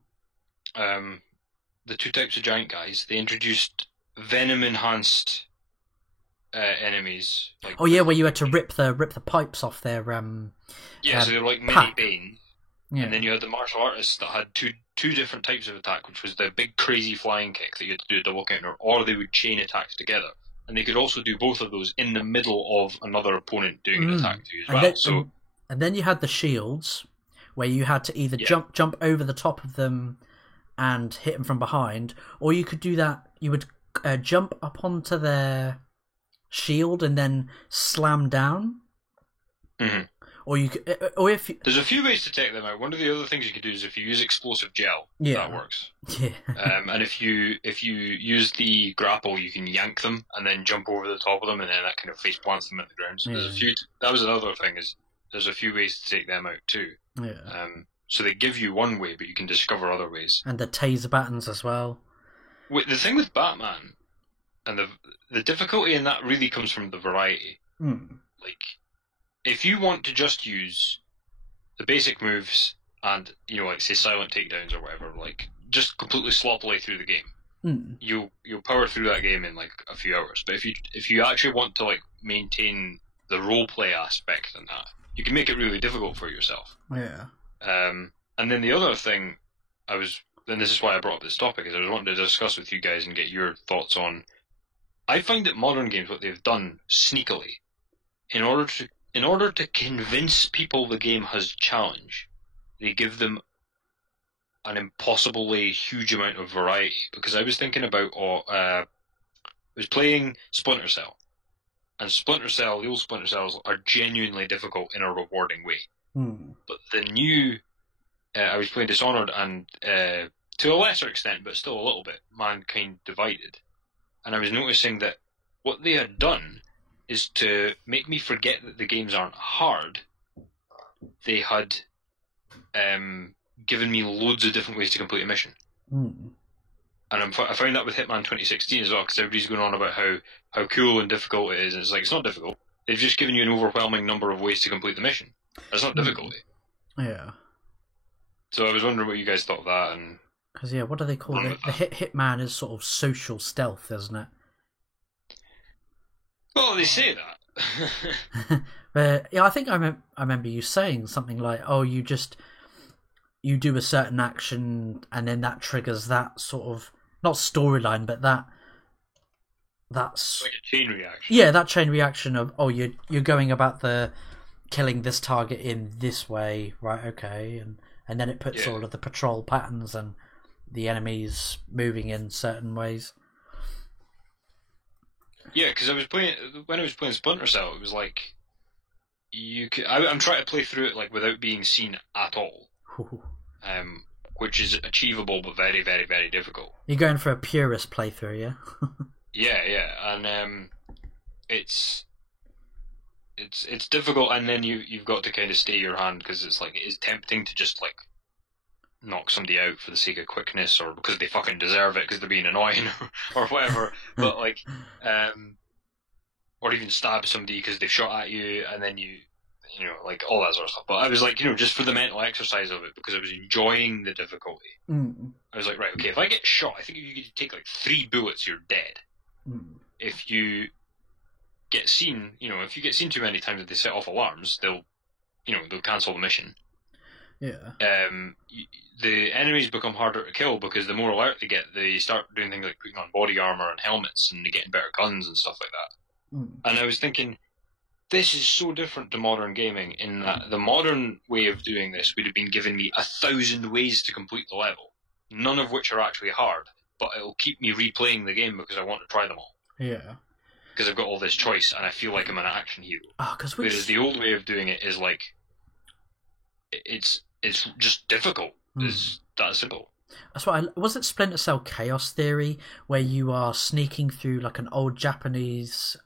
2 types of giant guys. They introduced venom-enhanced enemies. Like, where you had to rip the pipes off their so they're like mini Bane. Yeah. And then you had the martial artists that had two different types of attack, which was the big crazy flying kick that you had to do a double counter, or they would chain attacks together. And they could also do both of those in the middle of another opponent doing an attack to you as well. And then you had the shields, where you had to either jump over the top of them and hit them from behind, or you could do that. You would jump up onto their shield and then slam down. Or you could, or if you, There's a few ways to take them out. One of the other things you could do is if you use explosive gel, Yeah. that works. yeah, And if you use the grapple, you can yank them and then jump over the top of them, and then that kind of face plants them at the ground. So there's a few. That was another thing, is there's a few ways to take them out too. yeah, So they give you one way, but you can discover other ways. and the taser buttons as well. The thing with Batman, and the difficulty in that really comes from the variety. Like, if you want to just use the basic moves and, like, say, silent takedowns or whatever, like, just completely sloppily through the game, you'll power through that game in, like, a few hours. But if you actually want to, like, maintain the roleplay aspect in that, you can make it really difficult for yourself. Yeah. And then the other thing and this is why I brought up this topic, is I was wanting to discuss with you guys and get your thoughts on. I find that modern games, what they've done sneakily, in order to convince people the game has challenge, they give them an impossibly huge amount of variety. Because I was thinking about, I was playing Splinter Cell, and the old Splinter Cells are genuinely difficult in a rewarding way. But the new, I was playing Dishonored, and to a lesser extent, but still a little bit, Mankind Divided. And I was noticing that what they had done is to make me forget that the games aren't hard. They had given me loads of different ways to complete a mission. And I found that with Hitman 2016 as well, because everybody's going on about how cool and difficult it is. And it's like, it's not difficult. They've just given you an overwhelming number of ways to complete the mission. That's not difficulty. Yeah. So I was wondering what you guys thought of that. And Because, what do they call it? The Hitman is sort of social stealth, isn't it? well, they say that. But I think I remember you saying something like, "Oh, you do a certain action, and then that triggers that sort of not storyline, but that's like a chain reaction. Yeah, that chain reaction of you're going about the killing this target in this way, right? Okay, and then it puts all of the patrol patterns and the enemies moving in certain ways." Yeah, because when I was playing Splinter Cell, it was like I'm trying to play through it like without being seen at all, which is achievable but very, very, very difficult. You're going for a purist playthrough, yeah? yeah, and it's difficult, and then you've got to kind of stay your hand, because it's like, it is tempting to just like knock somebody out for the sake of quickness, or because they fucking deserve it because they're being annoying or whatever. But like, or even stab somebody because they've shot at you, and then you like all that sort of stuff. But I was like, just for the mental exercise of it, because I was enjoying the difficulty. I was like, right, okay, if I get shot, I think if you take like 3 bullets, you're dead. If you get seen, if you get seen too many times that they set off alarms, they'll cancel the mission. Yeah. The enemies become harder to kill, because the more alert they get, they start doing things like putting on body armor and helmets, and they getting better guns and stuff like that. And I was thinking, this is so different to modern gaming, in that the modern way of doing this would have been giving me 1,000 ways to complete the level, none of which are actually hard, but it'll keep me replaying the game because I want to try them all. Yeah. Because I've got all this choice, and I feel like I'm an action hero. Whereas the old way of doing it is like, it's just difficult. It's that simple. That's what was it Splinter Cell Chaos Theory, where you are sneaking through like an old Japanese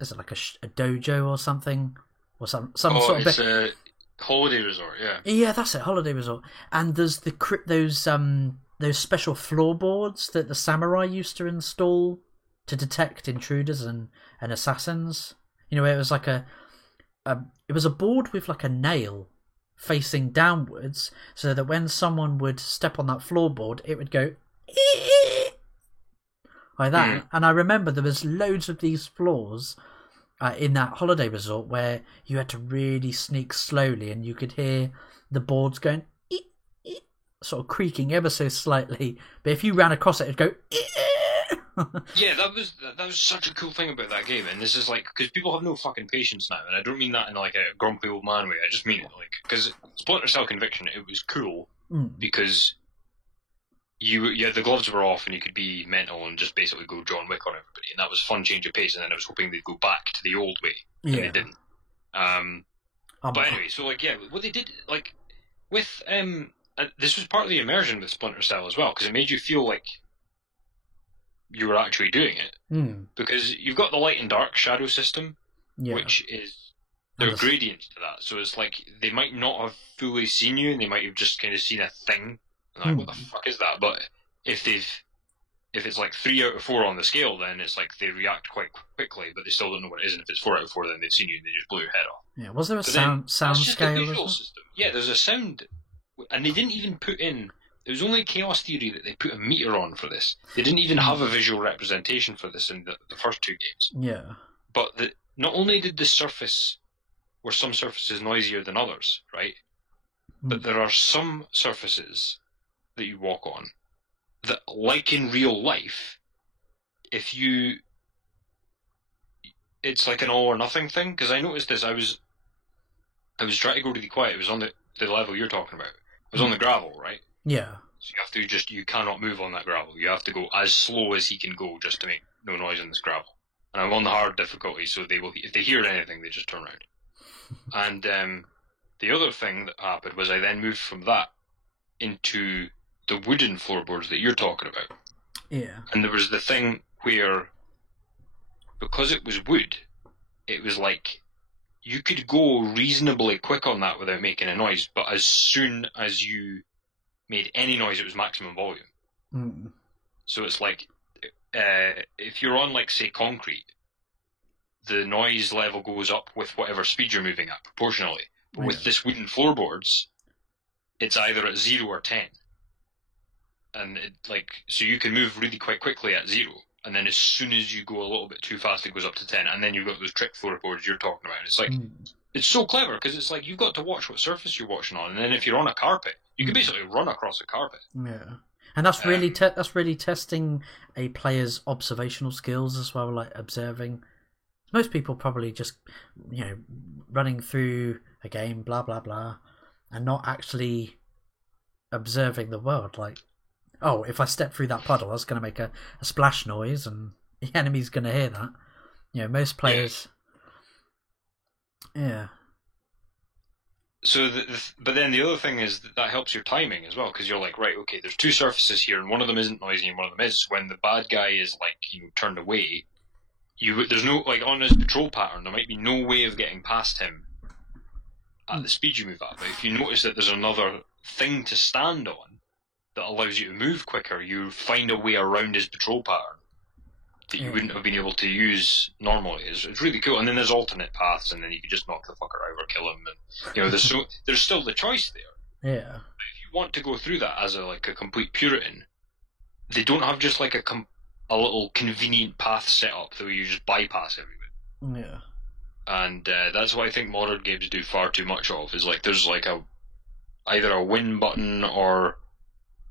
is it like a dojo or something, or some sort of it's a holiday resort, yeah, that's it, holiday resort. And there's those special floorboards that the samurai used to install to detect intruders and assassins. It was like it was a board with like a nail facing downwards, so that when someone would step on that floorboard, it would go like that. And I remember there was loads of these floors in that holiday resort where you had to really sneak slowly, and you could hear the boards going sort of creaking ever so slightly, but if you ran across it, it'd go Yeah, that was such a cool thing about that game. And this is like, because people have no fucking patience now, and I don't mean that in like a grumpy old man way. I just mean it like, because Splinter Cell Conviction, it was cool because the gloves were off and you could be mental and just basically go John Wick on everybody, and that was fun change of pace. And then I was hoping they'd go back to the old way, and they didn't. But anyway, so like what they did like with this was part of the immersion with Splinter Cell as well, because it made you feel like you were actually doing it, because you've got the light and dark shadow system, which is there are gradients to that. So it's like they might not have fully seen you, and they might have just kind of seen a thing. Like, what the fuck is that? But if it's like 3 out of 4 on the scale, then it's like they react quite quickly, but they still don't know what it is. And if it's 4 out of 4, then they've seen you and they just blow your head off. Yeah, was there a sound scale as well? System. Yeah, there's a sound, and they didn't even put in. It was only Chaos Theory that they put a meter on for this. They didn't even have a visual representation for this in the first 2 games. Yeah. But not only did were some surfaces noisier than others, right? But there are some surfaces that you walk on that, like in real life, it's like an all or nothing thing. Because I noticed this, I was trying to go really quiet. It was on the level you're talking about. It was on the gravel, right? Yeah. So you cannot move on that gravel. You have to go as slow as he can go just to make no noise in this gravel. And I'm on the hard difficulty, so if they hear anything, they just turn around. And the other thing that happened was I then moved from that into the wooden floorboards that you're talking about. Yeah. And there was the thing where, because it was wood, it was like you could go reasonably quick on that without making a noise, but as soon as you made any noise, it was maximum volume. So it's like, if you're on, like, say, concrete, the noise level goes up with whatever speed you're moving at, proportionally. But with this wooden floorboards, it's either at 0 or 10. And so you can move really quite quickly at 0, and then as soon as you go a little bit too fast, it goes up to 10, and then you've got those trick floorboards you're talking about. It's like, it's so clever, because it's like you've got to watch what surface you're watching on, and then if you're on a carpet, you can basically run across a carpet. Yeah. And that's really testing a player's observational skills as well, like observing. Most people probably just, running through a game, blah, blah, blah, and not actually observing the world. Like, oh, if I step through that puddle, that's going to make a splash noise, and the enemy's going to hear that. Most players... Yeah. So, but then the other thing is that helps your timing as well, because you're like, right, okay, there's 2 surfaces here, and one of them isn't noisy, and one of them is. When the bad guy is, like, turned away... there's no, like, on his patrol pattern, there might be no way of getting past him at the speed you move at. But if you notice that there's another thing to stand on that allows you to move quicker, you find a way around his patrol pattern that you wouldn't have been able to use normally. It's really cool. And then there's alternate paths, and then you can just knock the fucker out or kill him. And there's still the choice there. Yeah. But if you want to go through that as a complete Puritan, they don't have just like a little convenient path set up that you just bypass everything. Yeah. And that's what I think modern games do far too much of, is like there's like either a win button or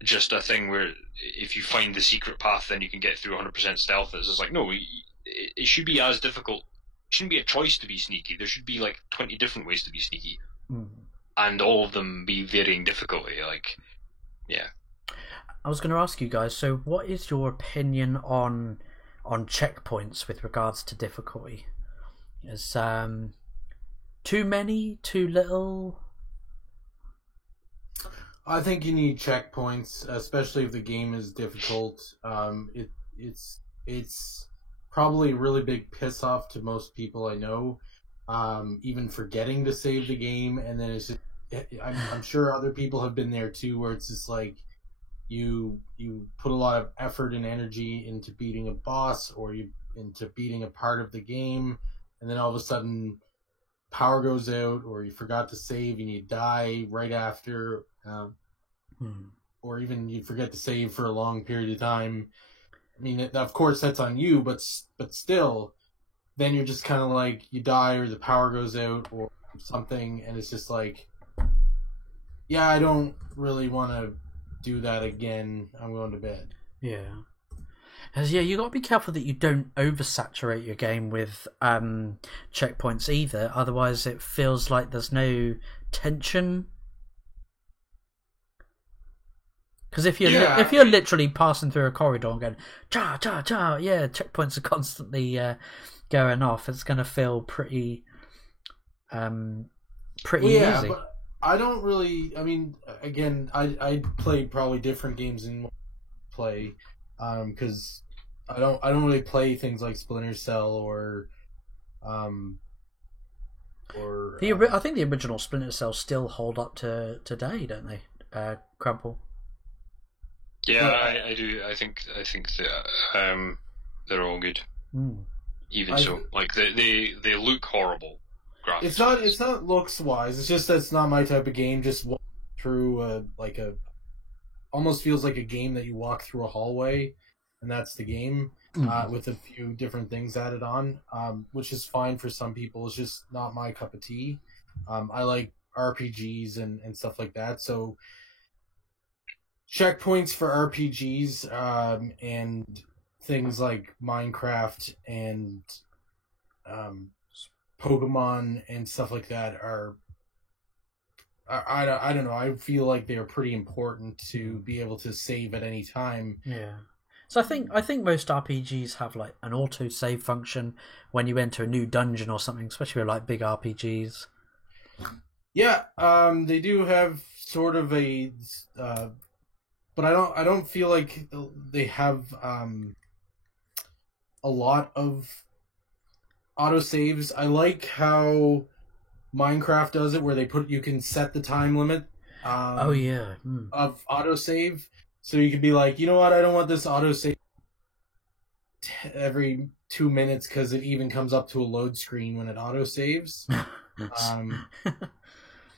just a thing where if you find the secret path, then you can get through 100% stealth. It's just like, no, it should be as difficult. It shouldn't be a choice to be sneaky. There should be like 20 different ways to be sneaky. And all of them be varying difficulty. Like, yeah. I was going to ask you guys, so what is your opinion on checkpoints with regards to difficulty? Is too many, too little? I think you need checkpoints, especially if the game is difficult. It's probably a really big piss off to most people I know, even forgetting to save the game, and then it's just, I'm sure other people have been there too, where it's just like you put a lot of effort and energy into beating a boss or into beating a part of the game, and then all of a sudden power goes out, or you forgot to save and you die right after, or even you forget to save for a long period of time. I mean, of course that's on you, but still, then you're just kind of like, you die or the power goes out or something, and it's just like, yeah, I don't really want to do that again. I'm going to bed. Yeah. As you got to be careful that you don't oversaturate your game with checkpoints either. Otherwise, it feels like there's no tension. Because if you're Yeah. if you're literally passing through a corridor and going cha cha cha, yeah, checkpoints are constantly going off. It's going to feel pretty pretty Yeah, easy. but I don't really. I mean, again, I played probably different games than play, because I don't really play things like Splinter Cell or I think the original Splinter Cell still hold up to today, don't they? Crumple. Yeah, I do. I think that they're all good. Even so, like they look horrible. Graphics. It's not looks wise. It's just that's not my type of game. Just walk through almost feels like a game that you walk through a hallway, and that's the game. With a few different things added on, which is fine for some people. It's just not my cup of tea. I like RPGs and stuff like that. So checkpoints for RPGs and things like Minecraft and Pokemon and stuff like that are I don't know. I feel like they're pretty important to be able to save at any time. Yeah. So I think most RPGs have like an auto save function when you enter a new dungeon or something, especially with like big RPGs. Yeah, they do have sort of a, but I don't feel like they have a lot of autosaves. I like how Minecraft does it, where you can set the time limit. Oh yeah. Of autosave. So you could be like, you know what, I don't want this autosave every 2 minutes because it even comes up to a load screen when it autosaves.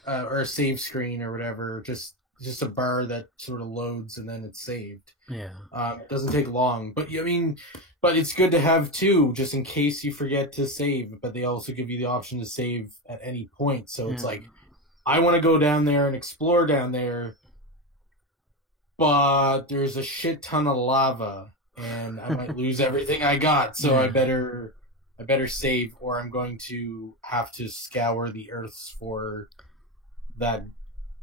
Or a save screen or whatever. Just a bar that sort of loads and then it's saved. Yeah. It doesn't take long. But but it's good to have too, just in case you forget to save. But they also give you the option to save at any point. So it's like, I want to go down there and explore down there, but there's a shit ton of lava and I might lose everything I got, so I better save, or I'm going to have to scour the earths for that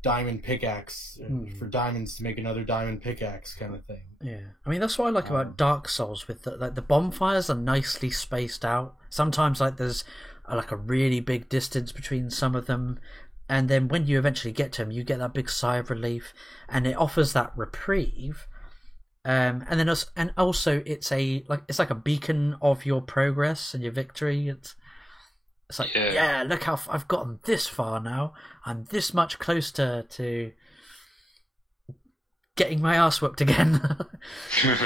diamond pickaxe, for diamonds to make another diamond pickaxe kind of thing. Yeah, I mean that's what I like about Dark Souls. With the bonfires are nicely spaced out. Sometimes like there's like a really big distance between some of them. And then when you eventually get to them, you get that big sigh of relief, and it offers that reprieve. And also it's like a beacon of your progress and your victory. It's like, yeah, look how I've gotten this far now. I'm this much closer to getting my ass whooped again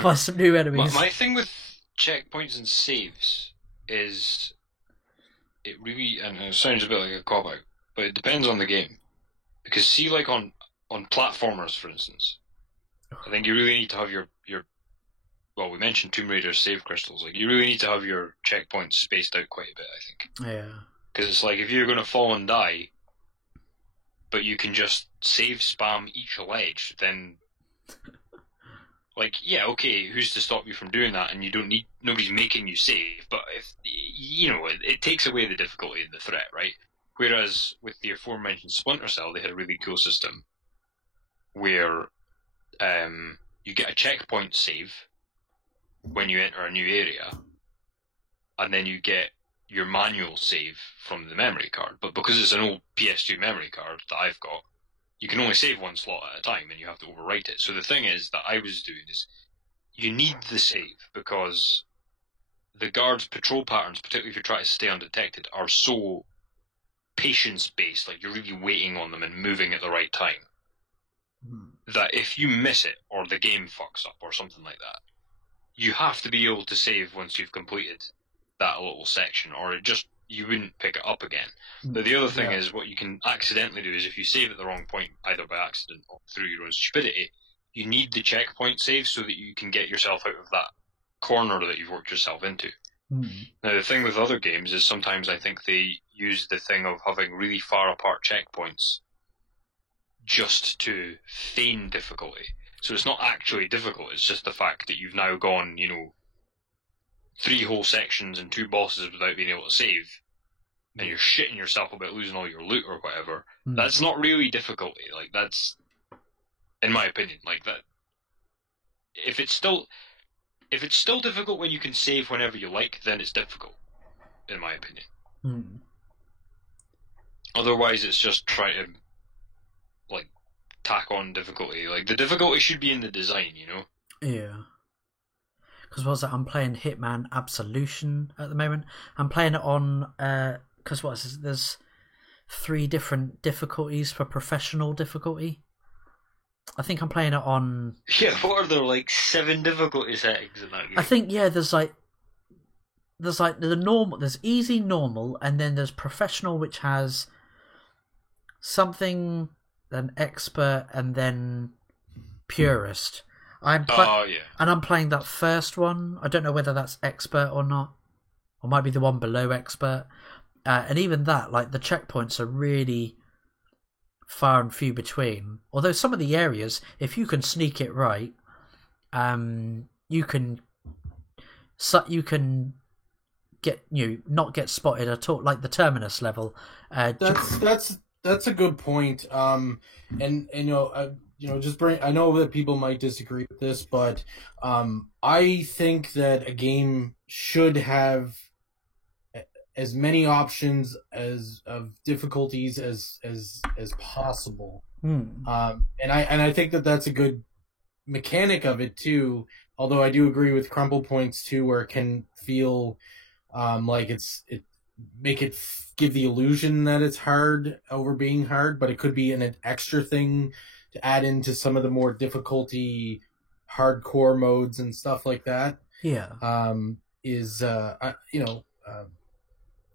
by some new enemies. My thing with checkpoints and saves is it really, and it sounds a bit like a cop-out, but it depends on the game. Because see, like on platformers, for instance, I think you really need to have your well, we mentioned Tomb Raider save crystals. Like, you really need to have your checkpoints spaced out quite a bit, I think. Yeah. Because it's like, if you're going to fall and die, but you can just save spam each ledge, then, like, yeah, okay, who's to stop you from doing that? And you don't need, nobody's making you save, but if, you know, it takes away the difficulty and the threat, right? Whereas with the aforementioned Splinter Cell, they had a really cool system where you get a checkpoint save when you enter a new area, and then you get your manual save from the memory card. But because it's an old PS2 memory card that I've got, you can only save one slot at a time, and you have to overwrite it. So the thing is that I was doing is, you need the save, because the guards' patrol patterns, particularly if you try to stay undetected, are so patience-based, like you're really waiting on them and moving at the right time, that if you miss it, or the game fucks up, or something like that, you have to be able to save once you've completed that little section, or you wouldn't pick it up again. But the other thing is, what you can accidentally do is, if you save at the wrong point, either by accident or through your own stupidity, you need the checkpoint save so that you can get yourself out of that corner that you've worked yourself into. Now, the thing with other games is sometimes I think they use the thing of having really far apart checkpoints just to feign difficulty. So it's not actually difficult, it's just the fact that you've now gone, 3 whole sections and 2 bosses without being able to save, and you're shitting yourself about losing all your loot or whatever. That's not really difficulty. Like, that's, in my opinion, like if it's still difficult when you can save whenever you like, then it's difficult, in my opinion. Hmm. Otherwise, it's just trying to like tack on difficulty. Like the difficulty should be in the design, you know. Yeah. Because what's that? I'm playing Hitman Absolution at the moment. I'm playing it on because there's 3 different difficulties for professional difficulty. I think I'm playing it on. Yeah, what are there, like 7 difficulty settings in that game? I think there's the normal, there's easy, normal, and then there's professional, which has something, then expert, and then purist. And I'm playing that first one. I don't know whether that's expert or not, or might be the one below expert. And even that, like the checkpoints are really far and few between. Although some of the areas, if you can sneak it right, you can get not get spotted at all, like the Terminus level. That's a good point. And just bring. I know that people might disagree with this, but I think that a game should have as many options of difficulties as possible. And I think that that's a good mechanic of it too. Although I do agree with Crumple Points too, where it can feel like give the illusion that it's hard over being hard, but it could be an extra thing to add into some of the more difficulty hardcore modes and stuff like that.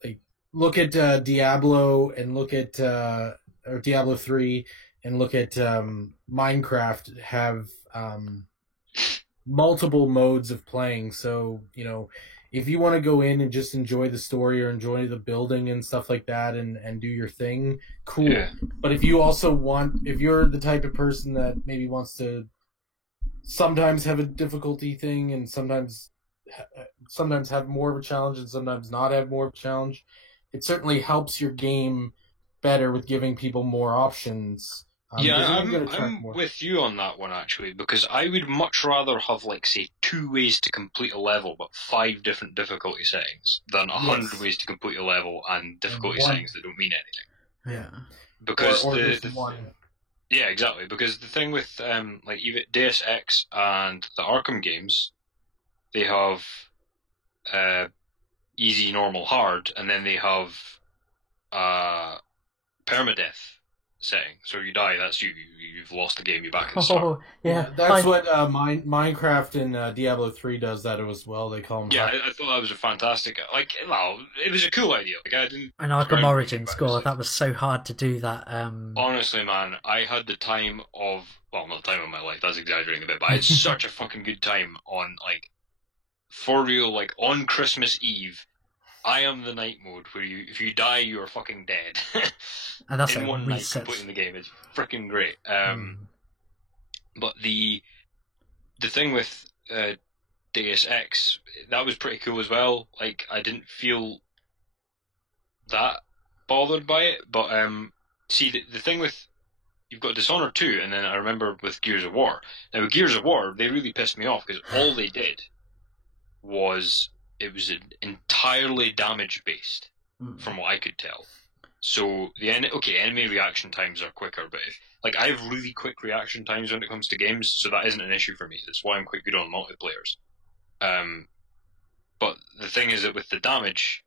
Like look at Diablo and look at or Diablo 3 and look at Minecraft have multiple modes of playing. So, if you want to go in and just enjoy the story or enjoy the building and stuff like that and do your thing, cool. Yeah. But if you're the type of person that maybe wants to sometimes have a difficulty thing and sometimes have more of a challenge and sometimes not have more of a challenge, it certainly helps your game better with giving people more options. I'm with you on that one, actually, because I would much rather have, like, say, 2 ways to complete a level, but 5 different difficulty settings, than 100 ways to complete a level and difficulty settings that don't mean anything. Yeah. Because or the one. Yeah, exactly. Because the thing with, like, even Deus Ex and the Arkham games, they have easy, normal, hard, and then they have permadeath setting. So you die, that's you've lost the game, you're back at the start. That's what Minecraft and Diablo 3 does that as well. They call them. Yeah, I thought that was a fantastic. Like, well, it was a cool idea. Like, I didn't. And Arkham Origins, that was so hard to do that. Honestly, man, I had the time of not the time of my life. That's exaggerating a bit, but I had such a fucking good time on for real, on Christmas Eve. I am the night mode where if you die, you are fucking dead. And that's in one night completing the game. It's freaking great. But the thing with Deus Ex, that was pretty cool as well. Like, I didn't feel that bothered by it. But see, the thing with you've got Dishonored 2, and then I remember with Gears of War. Now with Gears of War, they really pissed me off because all they did was. It was entirely damage based, from what I could tell. So enemy reaction times are quicker, but I have really quick reaction times when it comes to games, so that isn't an issue for me. That's why I'm quite good on multiplayers. But the thing is that with the damage,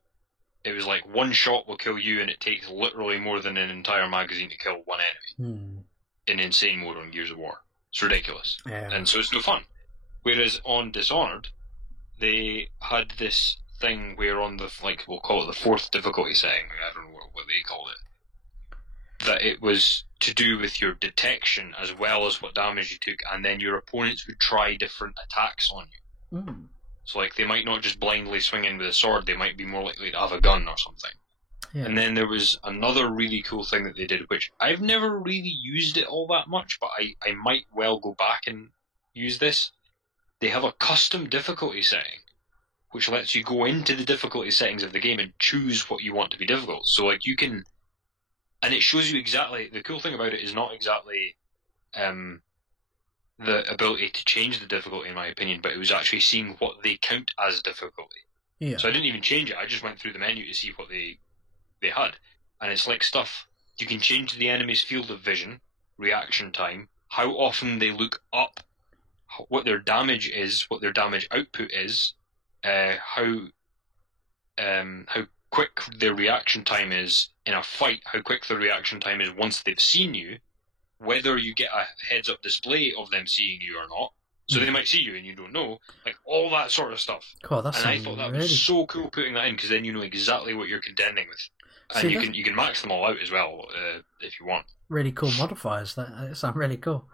it was like one shot will kill you, and it takes literally more than an entire magazine to kill one enemy. In insane mode on Gears of War, it's ridiculous, and so it's no fun. Whereas on Dishonored, they had this thing where on the, we'll call it the 4th difficulty setting, I don't know what they call it, that it was to do with your detection as well as what damage you took, and then your opponents would try different attacks on you. So, they might not just blindly swing in with a sword, they might be more likely to have a gun or something. Yeah. And then there was another really cool thing that they did, which I've never really used it all that much, but I might well go back and use this. They have a custom difficulty setting, which lets you go into the difficulty settings of the game and choose what you want to be difficult. So, you can... And it shows you exactly... The cool thing about it is not exactly... the ability to change the difficulty, in my opinion, but it was actually seeing what they count as difficulty. Yeah. So I didn't even change it. I just went through the menu to see what they had, and it's like stuff. You can change the enemy's field of vision, reaction time, how often they look up, what their damage is, what their damage output is, how quick their reaction time is in a fight, how quick their reaction time is once they've seen you, whether you get a heads-up display of them seeing you or not. So they might see you and you don't know, like all that sort of stuff. Cool, that's and I thought that was so cool putting that in, because then you know exactly what you're contending with, and you can max them all out as well if you want. Really cool modifiers. That sound really cool.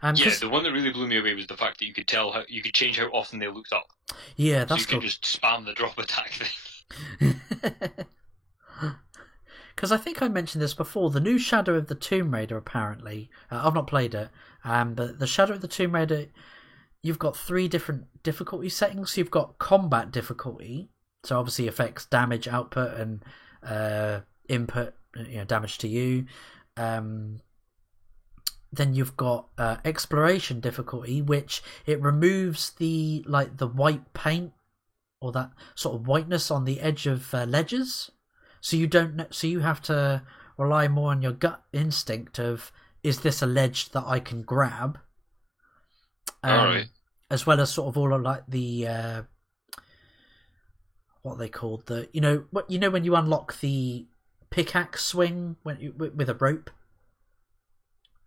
The one that really blew me away was the fact that you could tell how you could change how often they looked up. Yeah, that's so you cool. can just spam the drop attack thing. Because I think I mentioned this before, the new Shadow of the Tomb Raider, apparently, I've not played it, but the Shadow of the Tomb Raider, you've got 3 different difficulty settings. You've got combat difficulty, so obviously affects damage output and input, damage to you. Then you've got exploration difficulty, which it removes the white paint or that sort of whiteness on the edge of ledges. So you have to rely more on your gut instinct of, is this a ledge that I can grab? Alright. As well as sort of all of like the what are they called, when you unlock the pickaxe swing with a rope.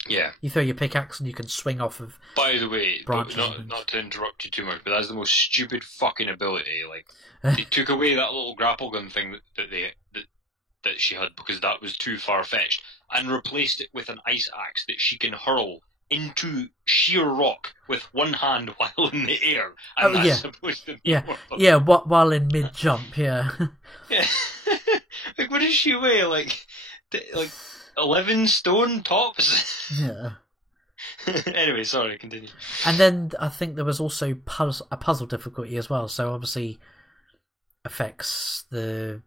Yeah. You throw your pickaxe and you can swing off of. By the way, branches. not to interrupt you too much, but that's the most stupid fucking ability. Like, they took away that little grapple gun thing that she had because that was too far fetched, and replaced it with an ice axe that she can hurl into sheer rock with one hand while in the air. And that's supposed to be while in mid jump, yeah. Yeah. Like, what does she weigh? Like 11 stone tops? Yeah. Anyway, sorry, continue. And then I think there was also a puzzle difficulty as well, so obviously affects the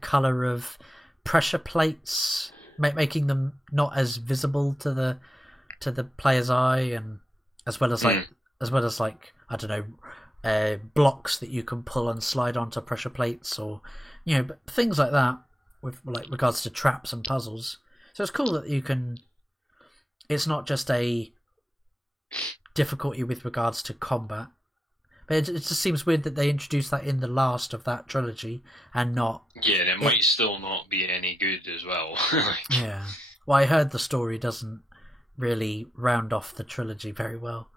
colour of pressure plates, making them not as visible to the player's eye, and as well as I don't know, blocks that you can pull and slide onto pressure plates, or but things like that with regards to traps and puzzles. So it's cool that you can. It's not just a difficulty with regards to combat, but it just seems weird that they introduced that in the last of that trilogy and not. Yeah, and it might still not be any good as well. Yeah. Well, I heard the story doesn't really round off the trilogy very well.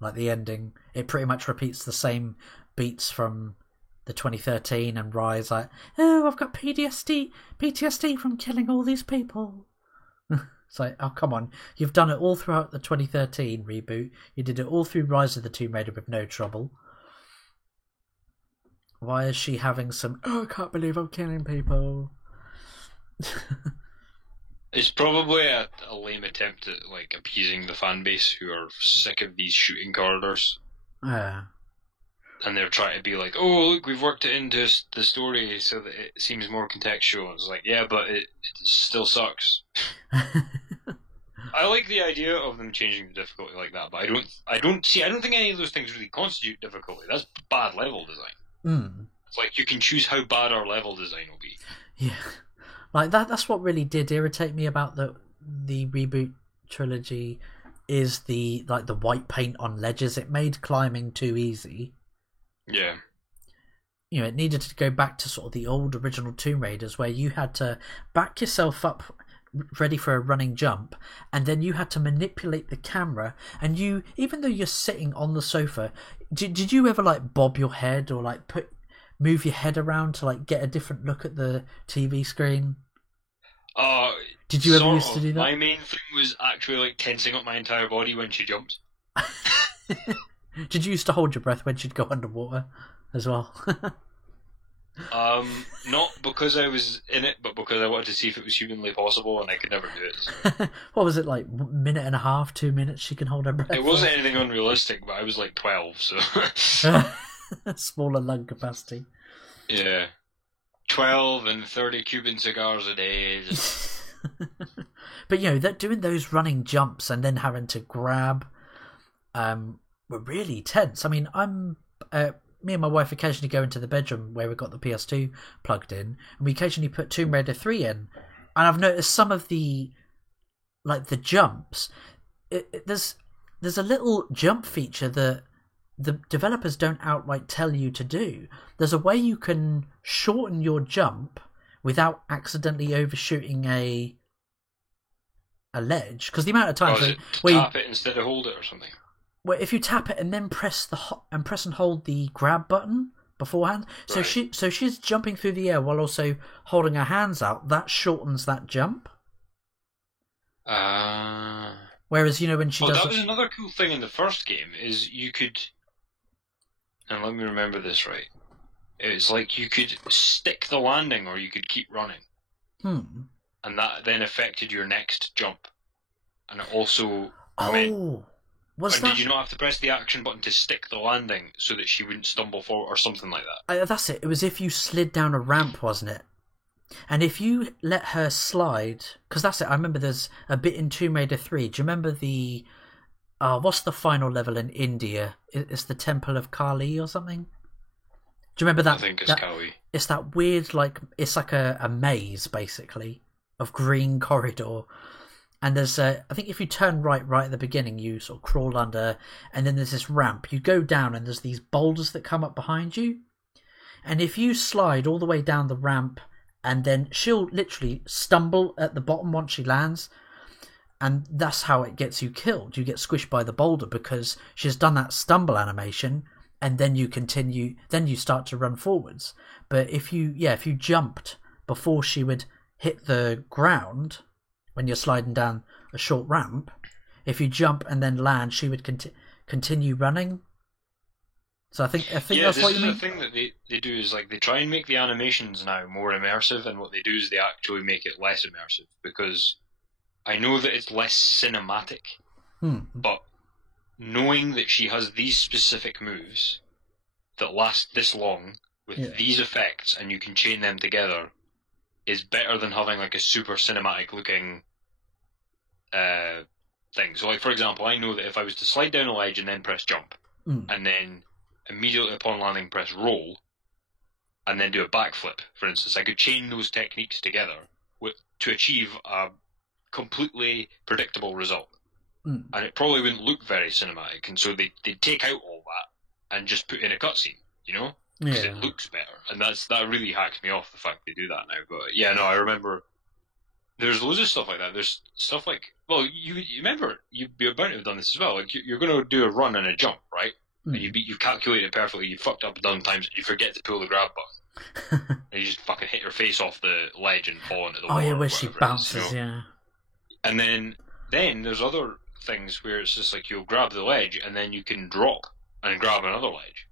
Like the ending, it pretty much repeats the same beats from the 2013 and Rise. Like, oh, I've got PTSD from killing all these people. It's like, oh, come on. You've done it all throughout the 2013 reboot. You did it all through Rise of the Tomb Raider with no trouble. Why is she having some, I can't believe I'm killing people? It's probably a lame attempt at appeasing the fan base who are sick of these shooting corridors. Yeah. And they're trying to be like, oh, look, we've worked it into the story so that it seems more contextual. It's like, yeah, but it still sucks. I like the idea of them changing the difficulty like that, but I don't think any of those things really constitute difficulty. That's bad level design. Mm. It's like you can choose how bad our level design will be. Yeah. Like that's what really did irritate me about the reboot trilogy, is the white paint on ledges. It made climbing too easy. Yeah. It needed to go back to sort of the old original Tomb Raiders, where you had to back yourself up ready for a running jump, and then you had to manipulate the camera, and you, even though you're sitting on the sofa, did you ever bob your head or move your head around to get a different look at the TV screen? Did you ever used to do that? My main thing was actually tensing up my entire body when she jumped. Did you used to hold your breath when she'd go underwater as well? Not because I was in it, but because I wanted to see if it was humanly possible, and I could never do it. What was it, minute and a half, 2 minutes she can hold her breath? It wasn't anything unrealistic, but I was 12, so... Smaller lung capacity. Yeah. 12 and 30 Cuban cigars a day. But that doing those running jumps and then having to grab were really tense. I mean, me and my wife occasionally go into the bedroom where we've got the PS2 plugged in, and we occasionally put Tomb Raider 3 in, and I've noticed some of the jumps. There's a little jump feature that the developers don't outright tell you to do. There's a way you can shorten your jump without accidentally overshooting a ledge, because the amount of times tap it instead of hold it or something. Well, if you tap it and then press and hold the grab button beforehand, so she's jumping through the air while also holding her hands out. That shortens that jump. Whereas when she does. That was another cool thing in the first game is you could, and let me remember this right. It's like you could stick the landing or you could keep running. And that then affected your next jump, and it also meant. Did you not have to press the action button to stick the landing so that she wouldn't stumble forward or something like that? That's it. It was if you slid down a ramp, wasn't it? And if you let her slide, because that's it. I remember there's a bit in Tomb Raider 3. Do you remember the? What's the final level in India? It's the Temple of Kali or something. Do you remember that? I think it's Kali. It's that weird, it's like a maze basically of green corridor. And there's I think if you turn right at the beginning, you sort of crawl under, and then there's this ramp. You go down, and there's these boulders that come up behind you. And if you slide all the way down the ramp, and then she'll literally stumble at the bottom once she lands, and that's how it gets you killed. You get squished by the boulder because she's done that stumble animation, and then you continue. Then you start to run forwards. But if you jumped before she would hit the ground. When you're sliding down a short ramp, if you jump and then land, she would continue running. So I think that's what you mean. The thing that they do is they try and make the animations now more immersive, and what they do is they actually make it less immersive, because I know that it's less cinematic, but knowing that she has these specific moves that last this long with these effects and you can chain them together is better than having a super cinematic looking thing. So for example, I know that if I was to slide down a ledge and then press jump, and then immediately upon landing press roll, and then do a backflip, for instance, I could chain those techniques together to achieve a completely predictable result. And it probably wouldn't look very cinematic, and so they take out all that and just put in a cutscene, because it looks better, and that really hacks me off, the fact they do that now. But I remember there's loads of stuff like that. There's stuff you remember you're bound to have done this as well. You're going to do a run and a jump, right? And you've calculated it perfectly. You fucked up a dozen times, and you forget to pull the grab button, and you just fucking hit your face off the ledge and fall into the water. Oh yeah, where she bounces, And then there's other things where it's just you'll grab the ledge and then you can drop and grab another ledge.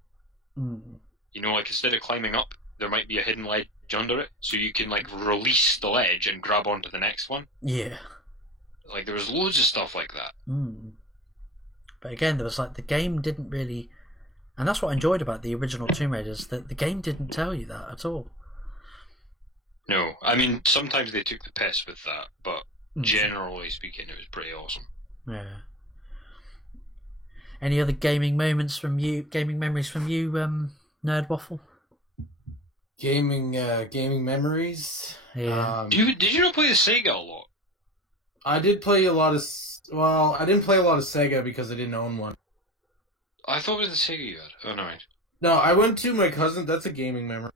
Instead of climbing up, there might be a hidden ledge under it, so you can release the ledge and grab onto the next one. Yeah. There was loads of stuff like that. But again, there was the game didn't really, and that's what I enjoyed about the original Tomb Raiders, that the game didn't tell you that at all. No, I mean sometimes they took the piss with that, but generally speaking, it was pretty awesome. Yeah. Any other gaming memories from you, Nerd Waffle? Gaming memories. Yeah. Did you not play the Sega a lot? I did play a lot of. Well, I didn't play a lot of Sega because I didn't own one. I thought it was the Sega you had. Oh no, right. No, I went to my cousin. That's a gaming memory.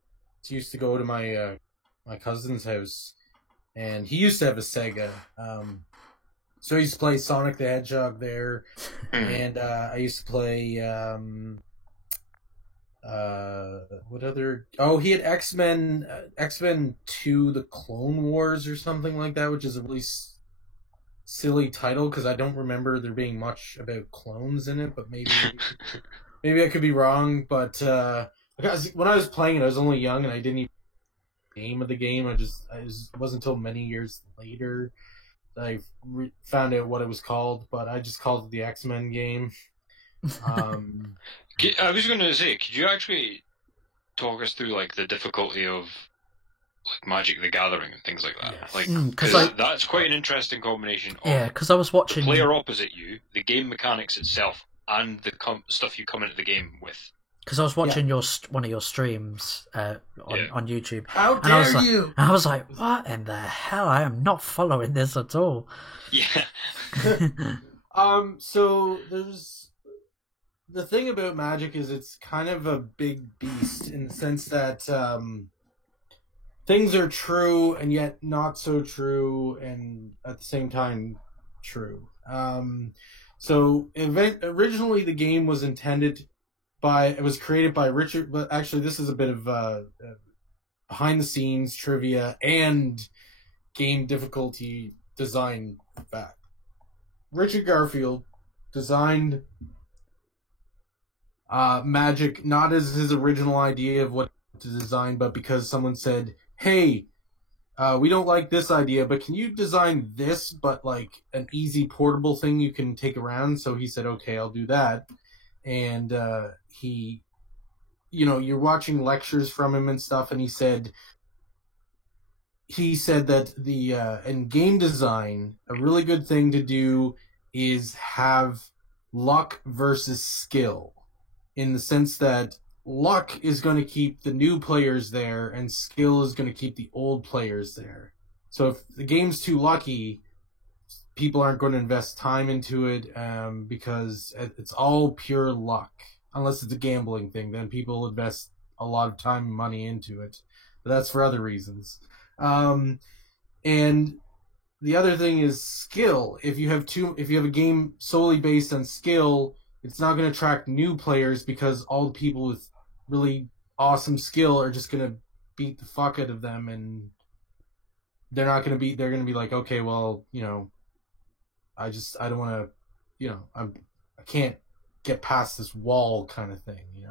I used to go to my my cousin's house, and he used to have a Sega. So I used to play Sonic the Hedgehog there, and I used to play what other? Oh, he had X-Men 2: The Clone Wars or something like that, which is a really silly title because I don't remember there being much about clones in it, but maybe I could be wrong. But because when I was playing it, I was only young and I didn't even know the name of the game. It wasn't until many years later that I found out what it was called. But I just called it the X-Men game. I was going to say, could you actually talk us through the difficulty of like Magic the Gathering and things like that. Yes. Like, 'Cause because that's quite an interesting combination of Yeah, because I was the watching. player opposite you, the game mechanics itself, and the stuff you come into the game with. Because I was watching one of your streams on YouTube. How and I was dare like, you? And I was like, what in the hell? I am not following this at all. Yeah. So there's the thing about Magic is it's kind of a big beast in the sense that things are true and yet not so true, and at the same time true. So originally the game was it was created by Richard, but actually this is a bit of behind the scenes trivia and game difficulty design fact. Richard Garfield designed Magic not as his original idea of what to design, but because someone said, hey, we don't like this idea, but can you design this, but like an easy portable thing you can take around? So he said, okay, I'll do that. And you're watching lectures from him and stuff, and he said that in game design, a really good thing to do is have luck versus skill, in the sense that luck is going to keep the new players there and skill is going to keep the old players there. So if the game's too lucky, people aren't going to invest time into it because it's all pure luck. Unless it's a gambling thing, then people invest a lot of time and money into it. But that's for other reasons. And the other thing is skill. If you have a game solely based on skill, it's not going to attract new players because all the people with really awesome skill are just going to beat the fuck out of them, and they're going to be like, okay, well, I don't want to, I can't get past this wall kind of thing,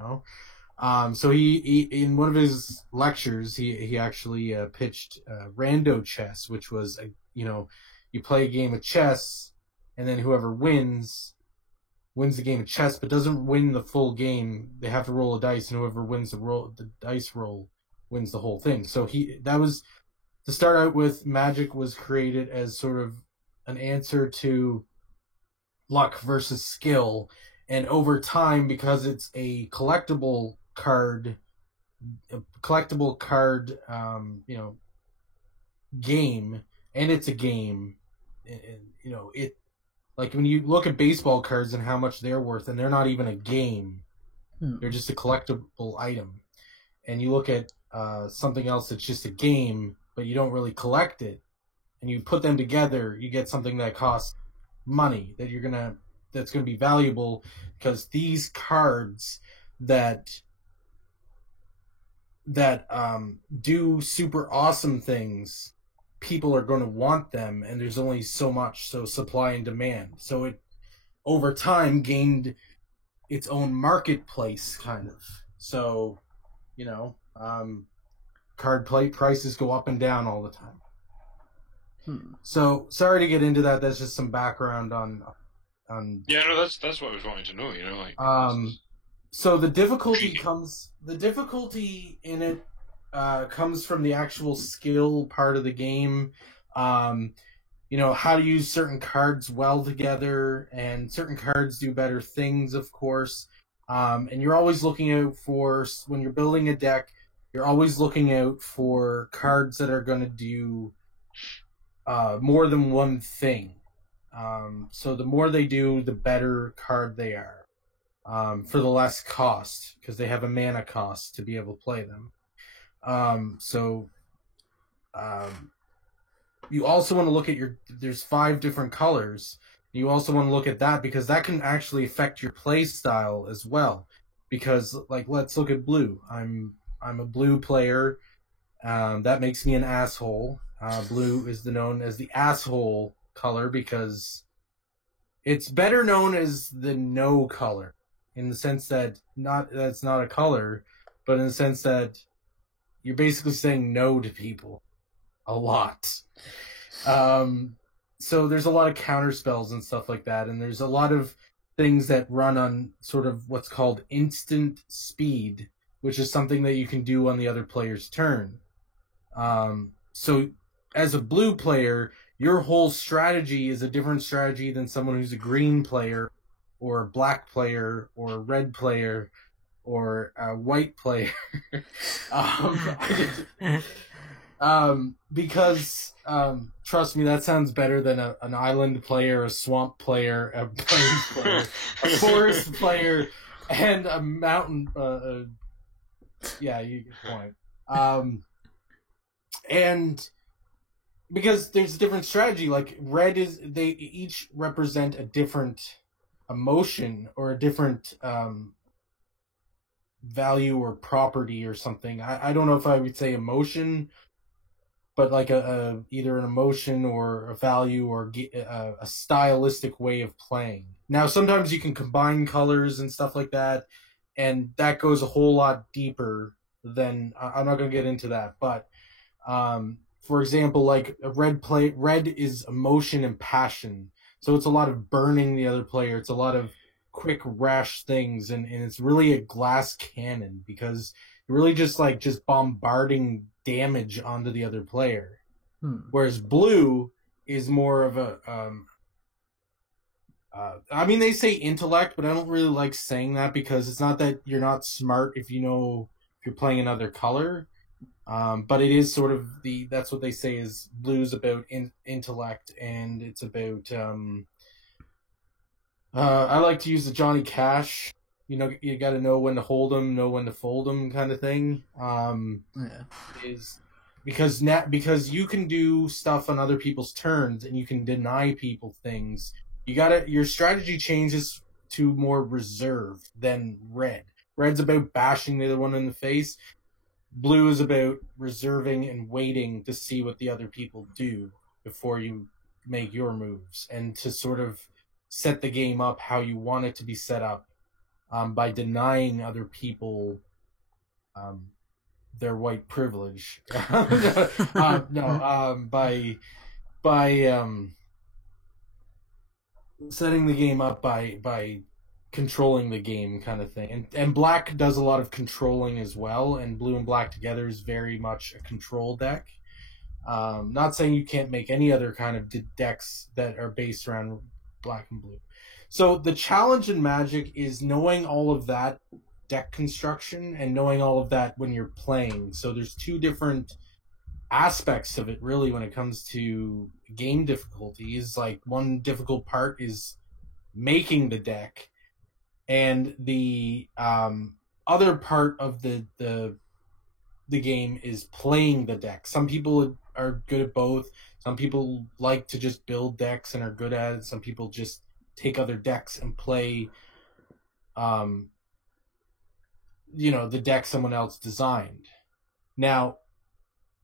So he in one of his lectures, he actually pitched rando chess, which was, you play a game of chess, and then whoever wins the game of chess, but doesn't win the full game. They have to roll a dice, and whoever wins the dice roll wins the whole thing. So that was to start out with. Magic was created as sort of an answer to luck versus skill, and over time, because it's a collectible card, game, and it's a game, and it, like when you look at baseball cards and how much they're worth, and they're not even a game, they're just a collectible item, and you look at something else that's just a game, but you don't really collect it, and you put them together, you get something that costs money that's gonna be valuable, because these cards that do super awesome things, people are going to want them, and there's only so much, so supply and demand. So it over time gained its own marketplace, kind of. So card play prices go up and down all the time. So sorry to get into that. That's just some background on. Yeah, no, that's what I was wanting to know. So the difficulty in it comes from the actual skill part of the game. How to use certain cards well together, and certain cards do better things, of course. And you're always looking out for, when you're building a deck, you're always looking out for cards that are going to do more than one thing. So the more they do, the better card they are. For the less cost, because they have a mana cost to be able to play them. You also want to look at there's 5 different colors. You also want to look at that, because that can actually affect your play style as well. Because, like, let's look at blue. I'm a blue player. That makes me an asshole. Blue is known as the asshole color because it's better known as the no color, in the sense that that's not a color, but in the sense that you're basically saying no to people a lot. So there's a lot of counter spells and stuff like that, and there's a lot of things that run on sort of what's called instant speed, which is something that you can do on the other player's turn. So as a blue player, your whole strategy is a different strategy than someone who's a green player, or a black player, or a red player, or a white player. Because trust me, that sounds better than an island player, a swamp player, a plains player, a forest player, and a mountain. Yeah, you get the point. And because there's a different strategy, like red they each represent a different emotion or a different value or property or something. I don't know if I would say emotion, but like either an emotion or a value or a stylistic way of playing. Now, sometimes you can combine colors and stuff like that, and that goes a whole lot deeper than I'm not going to get into that. But for example, like red is emotion and passion, so it's a lot of burning the other player. It's a lot of quick, rash things, and it's really a glass cannon because you're really just bombarding damage onto the other player. Whereas blue is more of a I mean, they say intellect, but I don't really like saying that because it's not that you're not smart if you're playing another color. But it is sort of that's what they say is blue's about intellect, and it's about I like to use the Johnny Cash. You got to know when to hold them, know when to fold them, kind of thing. Is because you can do stuff on other people's turns, and you can deny people things. Your strategy changes to more reserved than red. Red's about bashing the other one in the face. Blue is about reserving and waiting to see what the other people do before you make your moves, and to sort of set the game up how you want it to be set up, by denying other people their white privilege. By setting the game up by controlling the game, kind of thing. And black does a lot of controlling as well, and blue and black together is very much a control deck. Not saying you can't make any other kind of decks that are based around black and blue. So the challenge in Magic is knowing all of that deck construction and knowing all of that when you're playing. So there's two different aspects of it, really, when it comes to game difficulties. Like, one difficult part is making the deck, and the other part of the game is playing the deck. Some people are good at both. Some people like to just build decks and are good at it. Some people just take other decks and play the deck someone else designed. Now,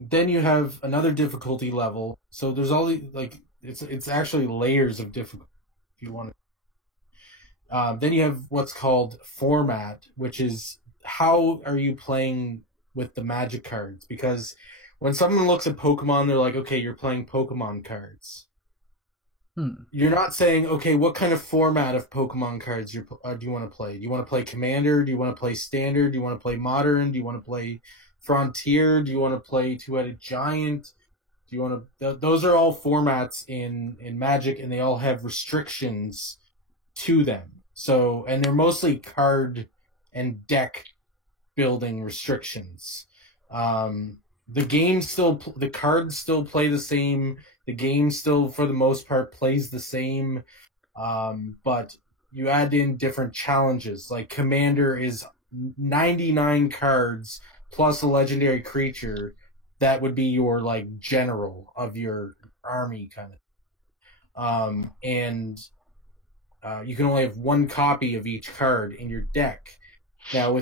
then you have another difficulty level. So there's all the, it's actually layers of difficulty, if you want to. Then you have what's called format, which is how are you playing with the Magic cards? Because when someone looks at Pokemon, they're like, okay, you're playing Pokemon cards. You're not saying, okay, what kind of format of Pokemon cards do you want to play? Do you want to play Commander? Do you want to play Standard? Do you want to play Modern? Do you want to play Frontier? Do you want to play Two-Headed Giant? Do you want to? Those are all formats in Magic, and they all have restrictions to them. So, and they're mostly card and deck building restrictions. The cards still play the same. The game still, for the most part, plays the same. But you add in different challenges. Like Commander is 99 cards plus a legendary creature that would be your general of your army, kind of. And you can only have one copy of each card in your deck. Now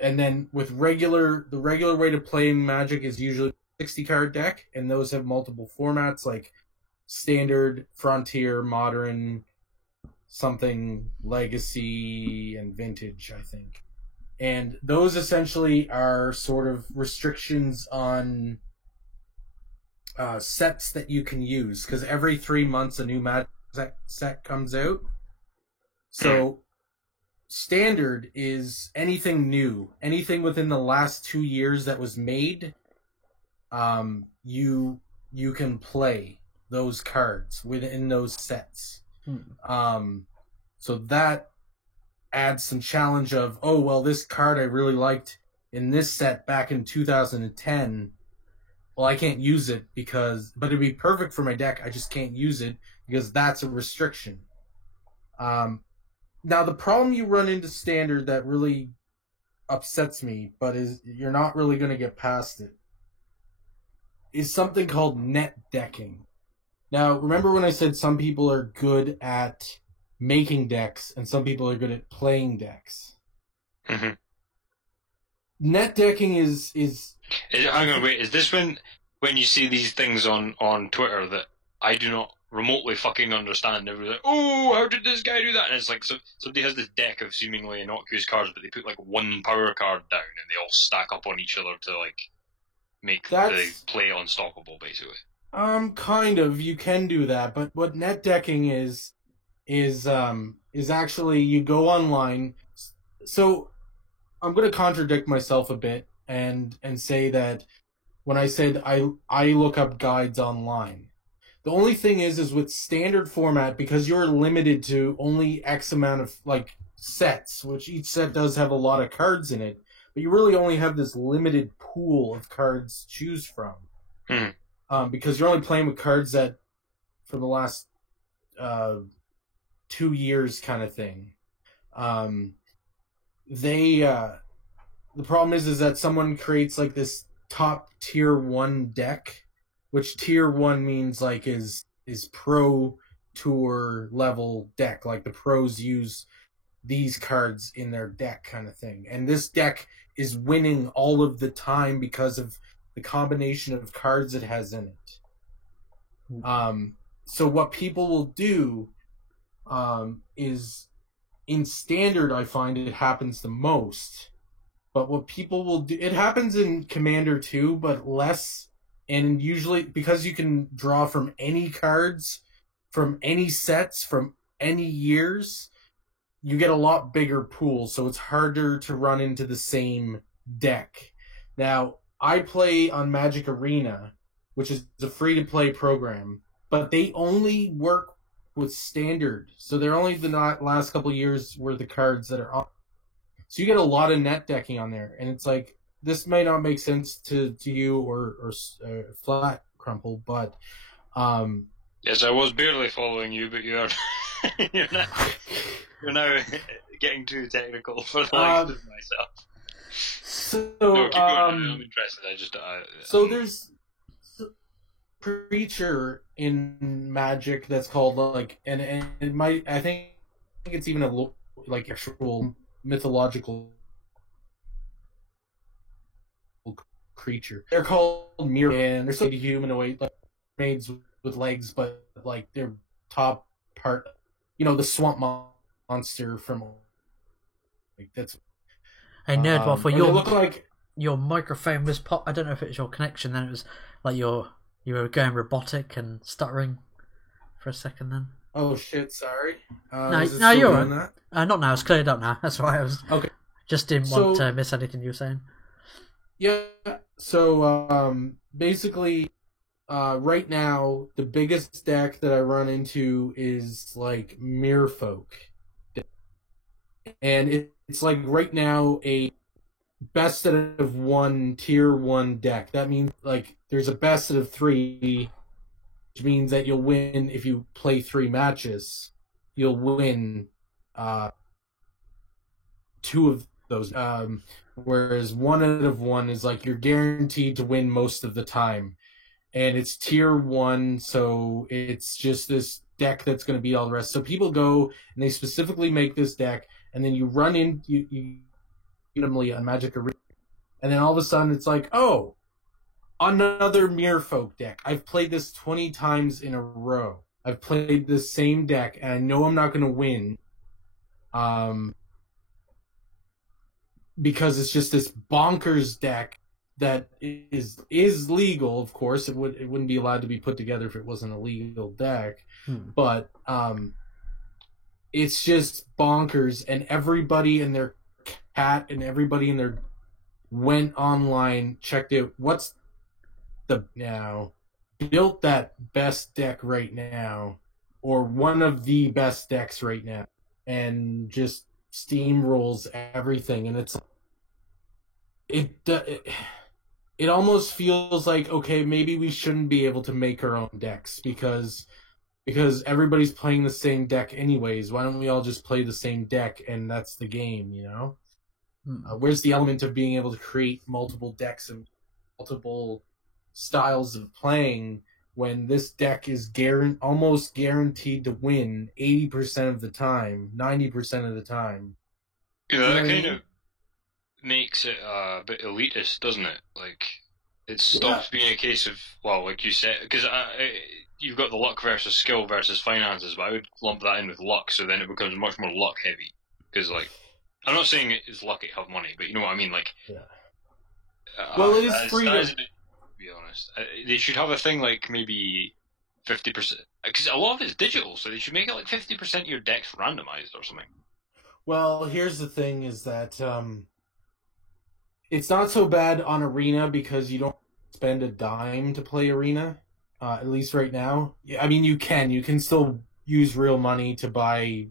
the regular way to play Magic is usually 60 card deck, and those have multiple formats like Standard, Frontier, Modern, something Legacy, and Vintage, I think. And those essentially are sort of restrictions on sets that you can use, because every 3 months a new Magic set comes out. So Standard is anything new, anything within the last 2 years that was made you can play those cards within those sets. So that adds some challenge of, oh, well, this card I really liked in this set back in 2010. Well, I can't use it but it'd be perfect for my deck. I just can't use it because that's a restriction. Now, the problem you run into Standard that really upsets me, but you're not really going to get past it, is something called net decking. Now, remember when I said some people are good at making decks and some people are good at playing decks? Mm-hmm. Net decking is hang on, wait. Is this when you see these things on Twitter that I do not remotely fucking understand? Everyone's like, oh, how did this guy do that? And it's like, so somebody has this deck of seemingly innocuous cards, but they put like one power card down and they all stack up on each other to like make the play unstoppable, basically. Kind of. You can do that, but what net decking is actually you go online. So I'm going to contradict myself a bit and say that when I said I look up guides online, the only thing is with Standard format, because you're limited to only X amount of like sets, which each set does have a lot of cards in it, but you really only have this limited pool of cards to choose from. Because you're only playing with cards that for the last 2 years kind of thing. The problem is that someone creates like this top tier 1 deck, which tier 1 means like is pro tour level deck. Like the pros use these cards in their deck kind of thing. And this deck is winning all of the time because of the combination of cards it has in it. So what people will do is in Standard, I find it happens the most. But what people will do, it happens in Commander too, but less. And usually, because you can draw from any cards, from any sets, from any years, you get a lot bigger pool. So it's harder to run into the same deck. Now, I play on Magic Arena, which is a free-to-play program, but they only work with Standard. So they're only the last couple of years where the cards that are on. So you get a lot of net decking on there, and it's like, this may not make sense to you or Flat Crumple, but yes, I was barely following you, but you're now getting too technical for the likes of myself. So no, keep going. I'm interested. So there's a creature in Magic that's called like, and it might, I think it's even a like actual mythological creature. They're called mirror, and they're so humanoid, like mermaids with legs, but like their top part, the swamp monster from like that's. Hey Nerdwolf, they look like your microphone was pop. I don't know if it was your connection. Then it was like you were going robotic and stuttering for a second. Then. Oh shit! Sorry. No, you're right. Not now. It's cleared up now. That's why I was. Okay. Just didn't want to miss anything you were saying. Yeah. So basically, right now the biggest deck that I run into is like Merfolk, and it's like right now a best out of 1 tier 1 deck. That means like there's a best out of 3, which means that you'll win if you play 3 matches. You'll win 2 of those. Whereas 1 out of 1 is like you're guaranteed to win most of the time. And it's tier 1, so it's just this deck that's going to beat all the rest. So people go and they specifically make this deck, and then you run in you randomly on Magic Arena, and then all of a sudden it's like, oh, another Merfolk deck. I've played this 20 times in a row. I've played this same deck, and I know I'm not going to win. Because it's just this bonkers deck that is legal, of course. It wouldn't be allowed to be put together if it wasn't a legal deck. But it's just bonkers, and everybody and their cat and everybody in their went online, checked out what's built that best deck right now, or one of the best decks right now, and just steamrolls everything, and it almost feels like, okay, maybe we shouldn't be able to make our own decks because everybody's playing the same deck anyways. Why don't we all just play the same deck and that's the game, you know? Where's the element of being able to create multiple decks and multiple styles of playing when this deck is almost guaranteed to win 80% of the time, 90% of the time? Yeah, that kind of makes it a bit elitist, doesn't it? Like, it stops being a case of, well, like you said, because you've got the luck versus skill versus finances, but I would lump that in with luck, so then it becomes much more luck heavy. Because, like, I'm not saying it's lucky to have money, but you know what I mean? Like, well, it is freedom. To be honest, they should have a thing like maybe 50%, because a lot of it's digital, so they should make it like 50% of your deck's randomized or something. Well, here's the thing: is that it's not so bad on Arena because you don't spend a dime to play Arena. At least right now. I mean, you can still use real money to buy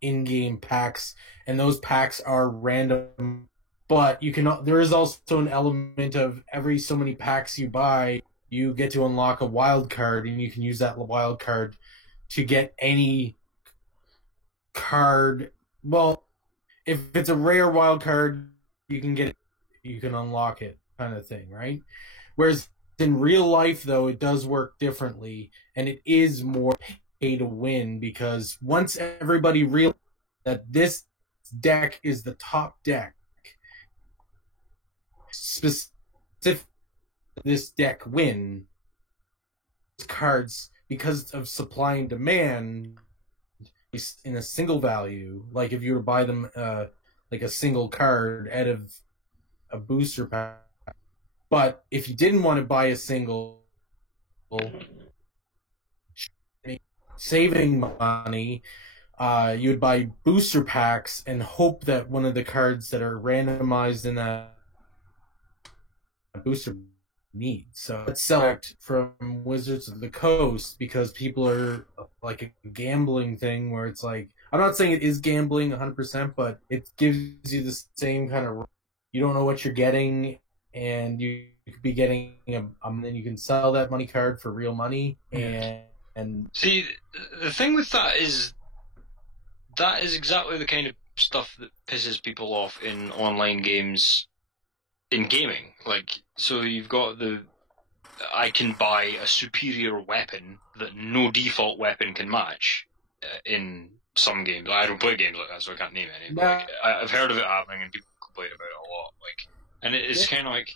in-game packs, and those packs are random. But there is also an element of every so many packs you buy, you get to unlock a wild card, and you can use that wild card to get any card. Well, if it's a rare wild card, you can get it, you can unlock it, kind of thing, right? Whereas in real life, though, it does work differently, and it is more pay to win, because once everybody realizes that this deck is the top deck, specific this deck win, cards, because of supply and demand, in a single value, like if you were to buy them like a single card out of a booster pack. But if you didn't want to buy a single, saving money, you would buy booster packs and hope that one of the cards that are randomized in that booster needs. So let's select from Wizards of the Coast, because people are like a gambling thing where it's like, I'm not saying it is gambling 100%, but it gives you the same kind of, you don't know what you're getting, and you could be getting then you can sell that money card for real money. And see, the thing with that is exactly the kind of stuff that pisses people off in online games, in gaming. Like, so you've got I can buy a superior weapon that no default weapon can match in some games. I don't play games like that, so I can't name any. But like, I've heard of it happening, and people complain about it a lot. Like, and it's kind of like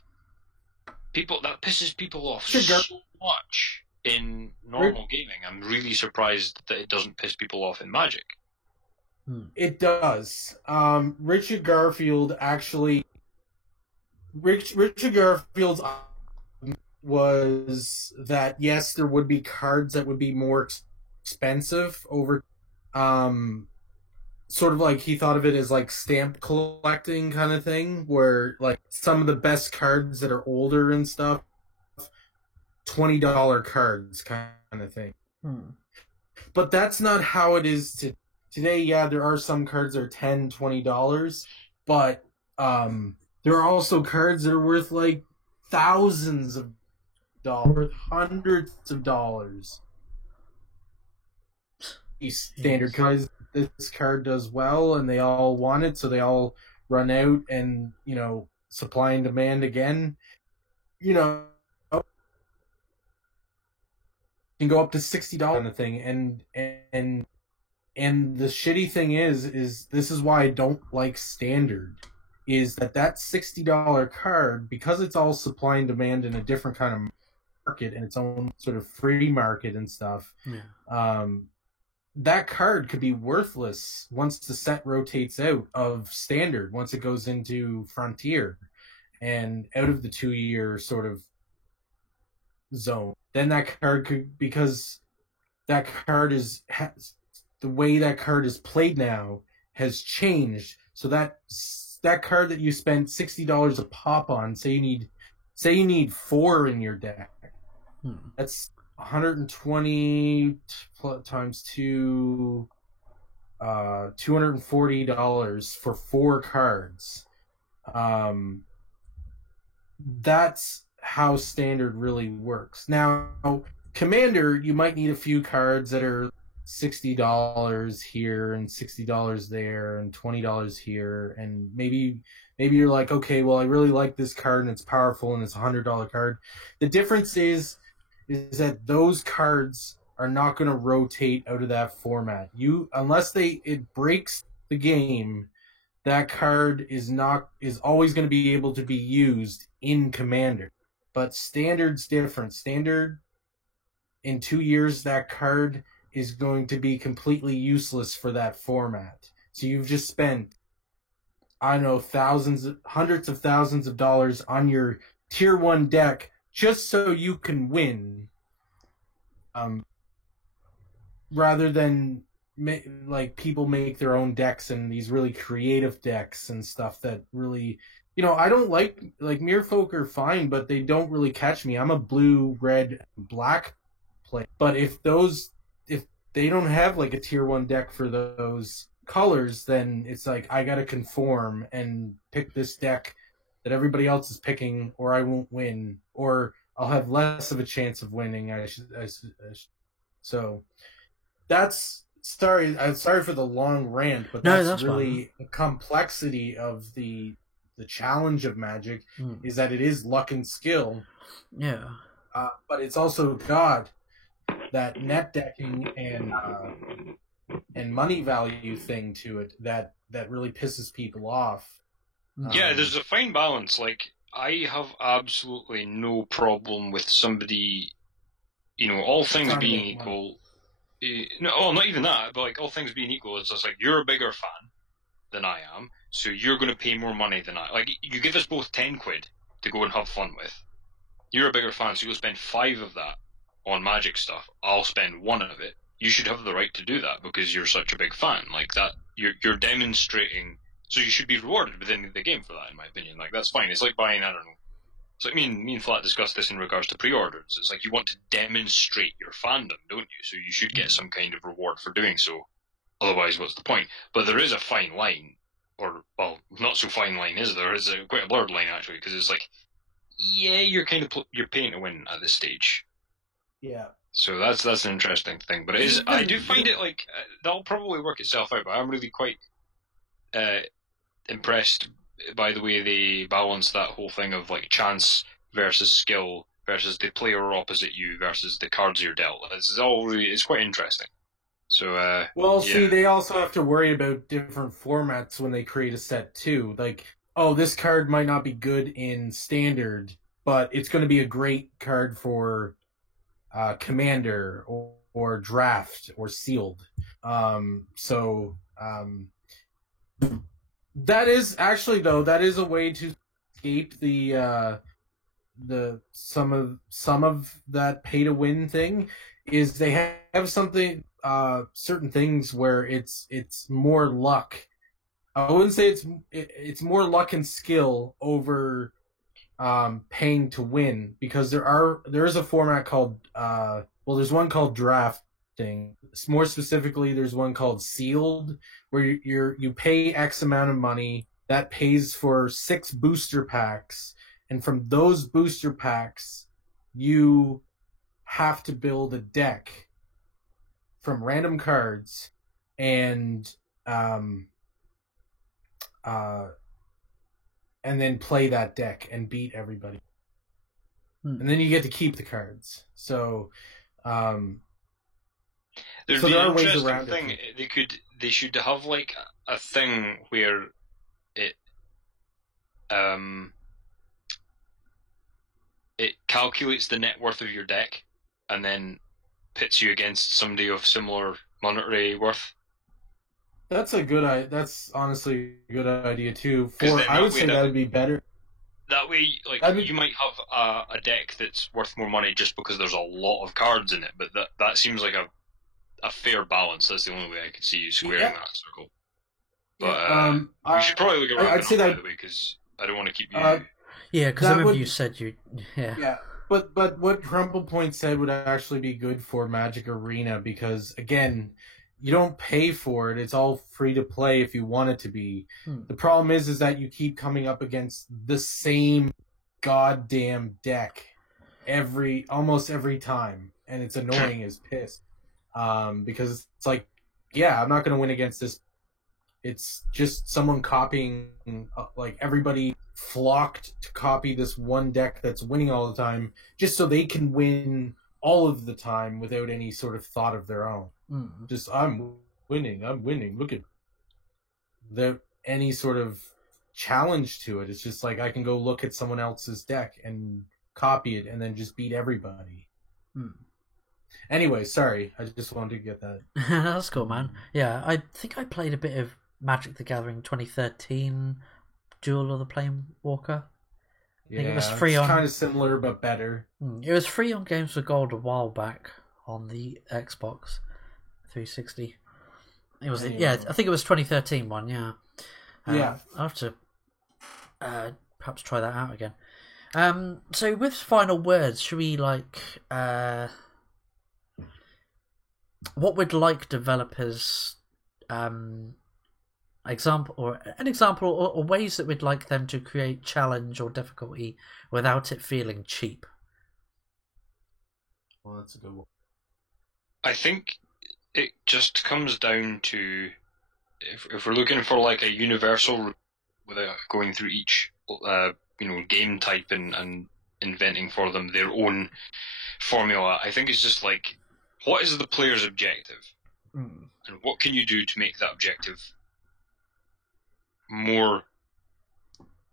that pisses people off so much in normal gaming. I'm really surprised that it doesn't piss people off in Magic. It does. Richard Garfield's was that, yes, there would be cards that would be more expensive over, sort of like he thought of it as like stamp collecting kind of thing, where like some of the best cards that are older and stuff, $20 cards kind of thing. But that's not how it is today. Yeah, there are some cards that are $10, $20, but there are also cards that are worth like thousands of dollars, hundreds of dollars. Standard cards, this card does well, and they all want it, so they all run out, and supply and demand again. Can go up to $60 on the thing, and the shitty thing is this is why I don't like Standard, is that $60 card, because it's all supply and demand in a different kind of market and its own sort of free market and stuff. That card could be worthless once the set rotates out of Standard, once it goes into Frontier and out of the 2-year sort of zone. Then that card could, because that card the way that card is played now has changed. So that card that you spent $60 a pop on, say you need say you need 4 in your deck. That's 120 times 2, $240 for 4 cards. That's how Standard really works. Now, Commander, you might need a few cards that are $60 here and $60 there and $20 here, and maybe you're like, okay, well, I really like this card and it's powerful and it's a $100 card. The difference is that those cards are not going to rotate out of that format. Unless it breaks the game, that card is always going to be able to be used in Commander. But Standard's different. Standard, in 2 years, that card is going to be completely useless for that format. So you've just spent, I don't know, hundreds of thousands of dollars on your tier 1 deck just so you can win. Rather than people make their own decks and these really creative decks and stuff that really, I don't like Merfolk are fine, but they don't really catch me. I'm a blue, red, black player. But if they don't have like a tier 1 deck for those colors, then it's like I gotta conform and pick this deck that everybody else is picking, or I won't win, or I'll have less of a chance of winning. So that's sorry for the long rant, but that's really the complexity of the challenge of Magic is that it is luck and skill. Yeah. But it's also that net decking and money value thing to it that really pisses people off. Yeah, there's a fine balance. Like, I have absolutely no problem with somebody, all things being equal. No, not even that, but all things being equal, it's just you're a bigger fan than I am, so you're going to pay more money than I. You give us both 10 quid to go and have fun with. You're a bigger fan, so you'll spend 5 of that on Magic stuff. I'll spend 1 of it. You should have the right to do that because you're such a big fan. That, you're demonstrating, so you should be rewarded within the game for that, in my opinion. That's fine. It's like buying, I don't know. It's like me and Flat discussed this in regards to pre-orders. It's you want to demonstrate your fandom, don't you? So you should get some kind of reward for doing so. Otherwise, what's the point? But there is a fine line, or, well, not so fine line, is there? It's quite a blurred line, actually, because it's you're kind of you're paying to win at this stage. Yeah. So that's an interesting thing. But I do find it that'll probably work itself out, but I'm really quite impressed by the way they balance that whole thing of chance versus skill versus the player opposite you versus the cards you're dealt. It's quite interesting. So see, they also have to worry about different formats when they create a set too. This card might not be good in Standard, but it's going to be a great card for Commander or Draft or Sealed. That is actually, though, a way to escape some of that pay to win thing. Is they have something certain things where it's more luck. I wouldn't say it's more luck and skill over paying to win, because there is a format called there's one called Drafting. More specifically, there's one called Sealed, where you pay X amount of money that pays for 6 booster packs, and from those booster packs, you have to build a deck from random cards and then play that deck and beat everybody. And then you get to keep the cards. So there's there an are ways interesting around thing. it. They should have a thing where it calculates the net worth of your deck and then pits you against somebody of similar monetary worth. That's honestly a good idea too. I would say that would be better. That way, you might have a deck that's worth more money just because there's a lot of cards in it, but that seems like a fair balance. That's the only way I could see you squaring that circle. But we should probably look around, I'd say that, by the way, because I don't want to keep you. Yeah, because I That remember would- you said you. Yeah. Yeah, but what Crumple Point said would actually be good for Magic Arena because again, you don't pay for it. It's all free to play if you want it to be. Hmm. The problem is that you keep coming up against the same goddamn deck almost every time, and it's annoying as piss. Because it's like, yeah, I'm not going to win against this. It's just someone copying, like everybody flocked to copy this one deck that's winning all the time, just so they can win all of the time without any sort of thought of their own. Mm. Just I'm winning. Look at, without any sort of challenge to it. It's just like I can go look at someone else's deck and copy it, and then just beat everybody. Mm. Anyway, sorry, I just wanted to get that. That's cool, man. Yeah, I think I played a bit of Magic the Gathering 2013 Duel of the Planewalker. Yeah, think it was free it's on- kind of similar but better. It was free on Games for Gold a while back on the Xbox 360. It was, Anyway. yeah, I think it was 2013 one, yeah. Yeah. I'll have to perhaps try that out again. So with final words, should we what would like developers example or ways that we'd like them to create challenge or difficulty without it feeling cheap? Well, that's a good one. I think it just comes down to if we're looking for like a universal without going through each game type and inventing for them their own formula. I think it's just like, what is the player's objective, and what can you do to make that objective more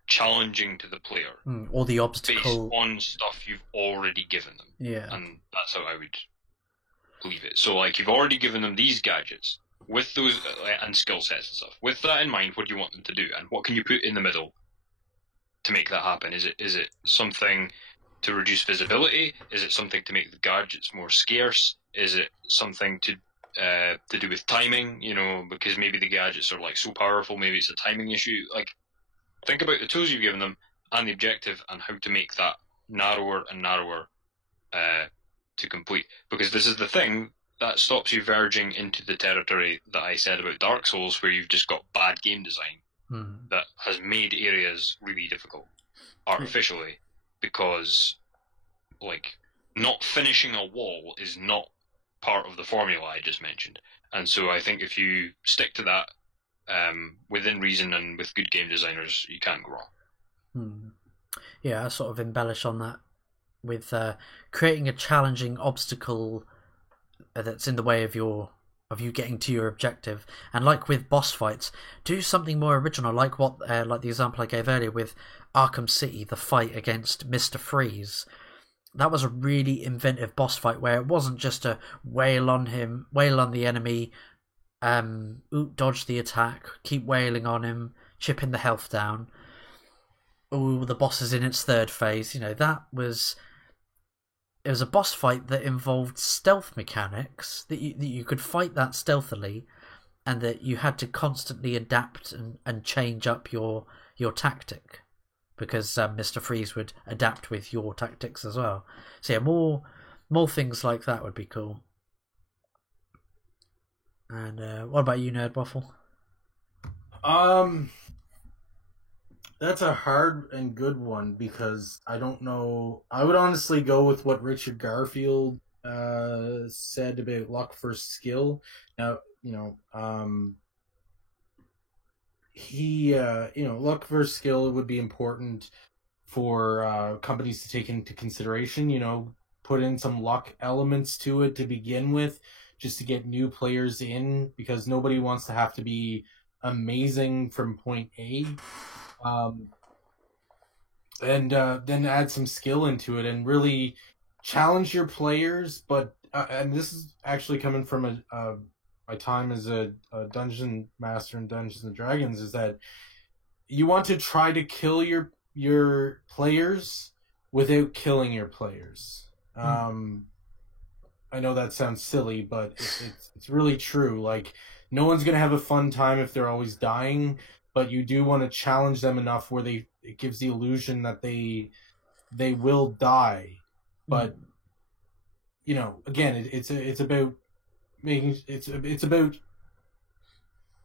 challenging to the player Or the based obstacle. on stuff you've already given them. Yeah. And that's how I would believe it. So, like, you've already given them these gadgets with those and skill sets and stuff. With that in mind, what do you want them to do, and what can you put in the middle to make that happen? Is it something to reduce visibility? Is it something to make the gadgets more scarce? Is it something to do with timing? Because maybe the gadgets are like so powerful, maybe it's a timing issue. Like, think about the tools you've given them and the objective, and how to make that narrower and narrower to complete. Because this is the thing that stops you verging into the territory that I said about Dark Souls, where you've just got bad game design that has made areas really difficult artificially, because like not finishing a wall is not part of the formula I just mentioned. And so I think if you stick to that within reason and with good game designers, you can't go wrong. Yeah, I sort of embellish on that with creating a challenging obstacle that's in the way of you getting to your objective. And like with boss fights, do something more original, like like the example I gave earlier with Arkham City, the fight against Mr. Freeze. That was a really inventive boss fight where it wasn't just a wail on the enemy, dodge the attack, keep wailing on him, chipping the health down. Oh, the boss is in its third phase. It was a boss fight that involved stealth mechanics, that you could fight that stealthily, and that you had to constantly adapt and change up your tactic, because Mr. Freeze would adapt with your tactics as well. So yeah, more things like that would be cool. And what about you, Nerd Waffle? That's a hard and good one because I don't know. I would honestly go with what Richard Garfield said about luck versus skill. Now, luck versus skill would be important for companies to take into consideration. Put in some luck elements to it to begin with, just to get new players in, because nobody wants to have to be amazing from point A. And then add some skill into it and really challenge your players. But and this is actually coming from my time as a dungeon master in Dungeons and Dragons, is that you want to try to kill your players without killing your players. I know that sounds silly, but it's really true. Like, no one's gonna have a fun time if they're always dying, but you do want to challenge them enough where it gives the illusion that they will die, but you know, again, it's about making it's about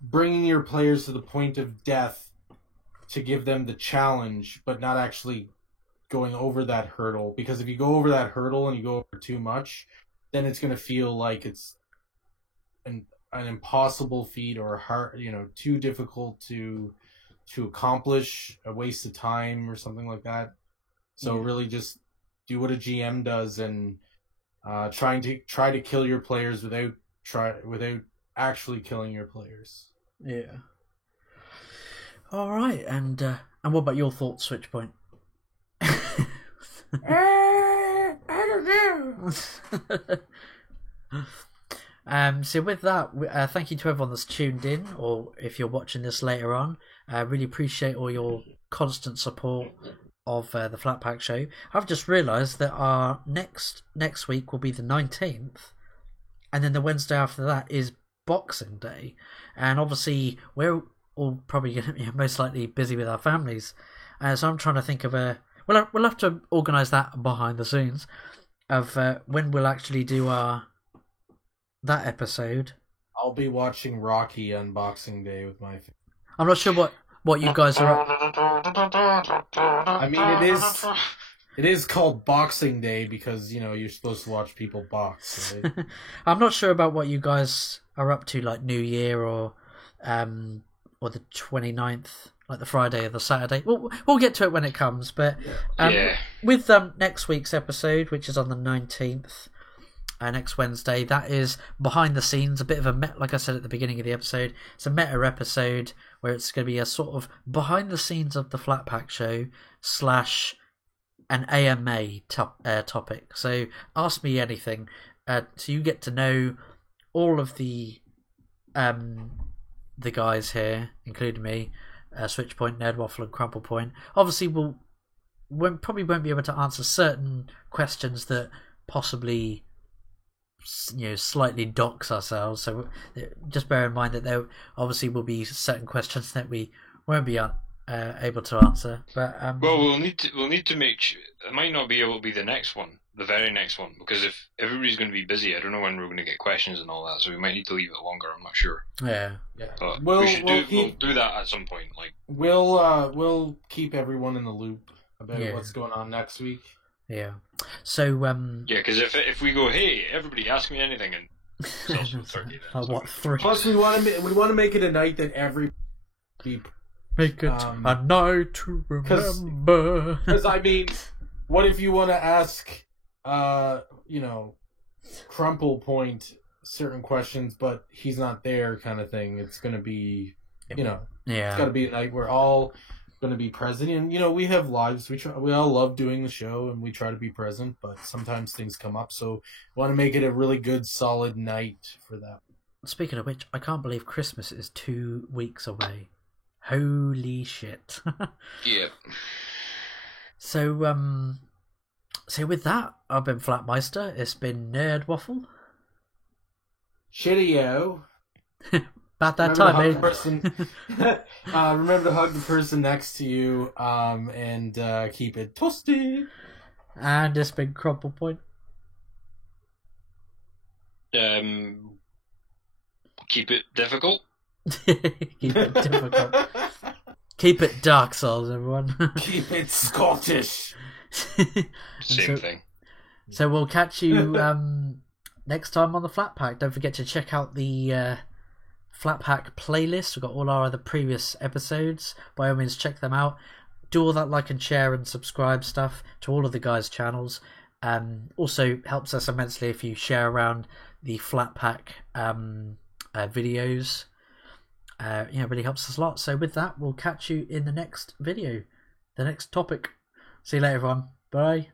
bringing your players to the point of death to give them the challenge, but not actually going over that hurdle. Because if you go over that hurdle and you go over too much, then it's going to feel like it's an impossible feat or hard, you know, too difficult to accomplish, a waste of time or something like that. So really just do what a GM does and try to kill your players without actually killing your players. Yeah. All right, and what about your thoughts, Switchpoint? I don't know. So with that, thank you to everyone that's tuned in, or if you're watching this later on. I really appreciate all your constant support of the Flat Pack Show. I've just realised that our next week will be the 19th, and then the Wednesday after that is Boxing Day, and obviously we're all probably going to be most likely busy with our families, so I'm trying to think of we'll have to organise that behind the scenes of when we'll actually do that episode. I'll be watching Rocky on Boxing Day with my family. I'm not sure what you guys are up. I mean, it is called Boxing Day because, you know, you're supposed to watch people box, right? I'm not sure about what you guys are up to, like New Year or the 29th, like the Friday or the Saturday. We'll get to it when it comes, but with next week's episode, which is on the 19th, next Wednesday, that is behind the scenes, a bit of like I said at the beginning of the episode, it's a meta episode where it's going to be a sort of behind the scenes of the Flat Pack Show / an AMA topic. So ask me anything. So you get to know all of the guys here, including me, Switchpoint, Nerdwaffle, and Crumplepoint. Obviously, probably won't be able to answer certain questions that possibly, you know, slightly dox ourselves. So just bear in mind that there obviously will be certain questions that we won't be able to answer. But well, we'll need to make sure it might not be able to be the next one, the very next one, because if everybody's going to be busy, I don't know when we're going to get questions and all that. So we might need to leave it longer. I'm not sure. Yeah. But we'll do that at some point. Like we'll keep everyone in the loop about what's going on next week. Yeah. So because if we go, hey, everybody, ask me anything, and it's also 30 then. What 3? Plus, we want to make it a night that make it a night to remember. Because I mean, what if you want to ask, you know, Crumplepoint certain questions, but he's not there, kind of thing? It's going to be, you know, it's got to be a night where all going to be present, and you know, we have lives. We all love doing the show, and we try to be present, but sometimes things come up, so we want to make it a really good, solid night for that. Speaking of which, I can't believe Christmas is 2 weeks away. Holy shit! Yep. So with that, I've been Flatmeister. It's been Nerdwaffle. Shitty-o. About that time, eh? Remember to hug the person next to you, and keep it toasty. And it's been Crumplepoint. Keep it difficult. Keep it difficult. Keep it Dark Souls, everyone. Keep it Scottish. Same thing. So we'll catch you next time on the Flat Pack. Don't forget to check out the Flat Pack playlist. We've got all our other previous episodes. By all means, check them out. Do all that like and share and subscribe stuff to all of the guys' channels. Also helps us immensely if you share around the Flat Pack videos. It really helps us a lot. So with that, we'll catch you in the next video, the next topic. See you later, everyone. Bye.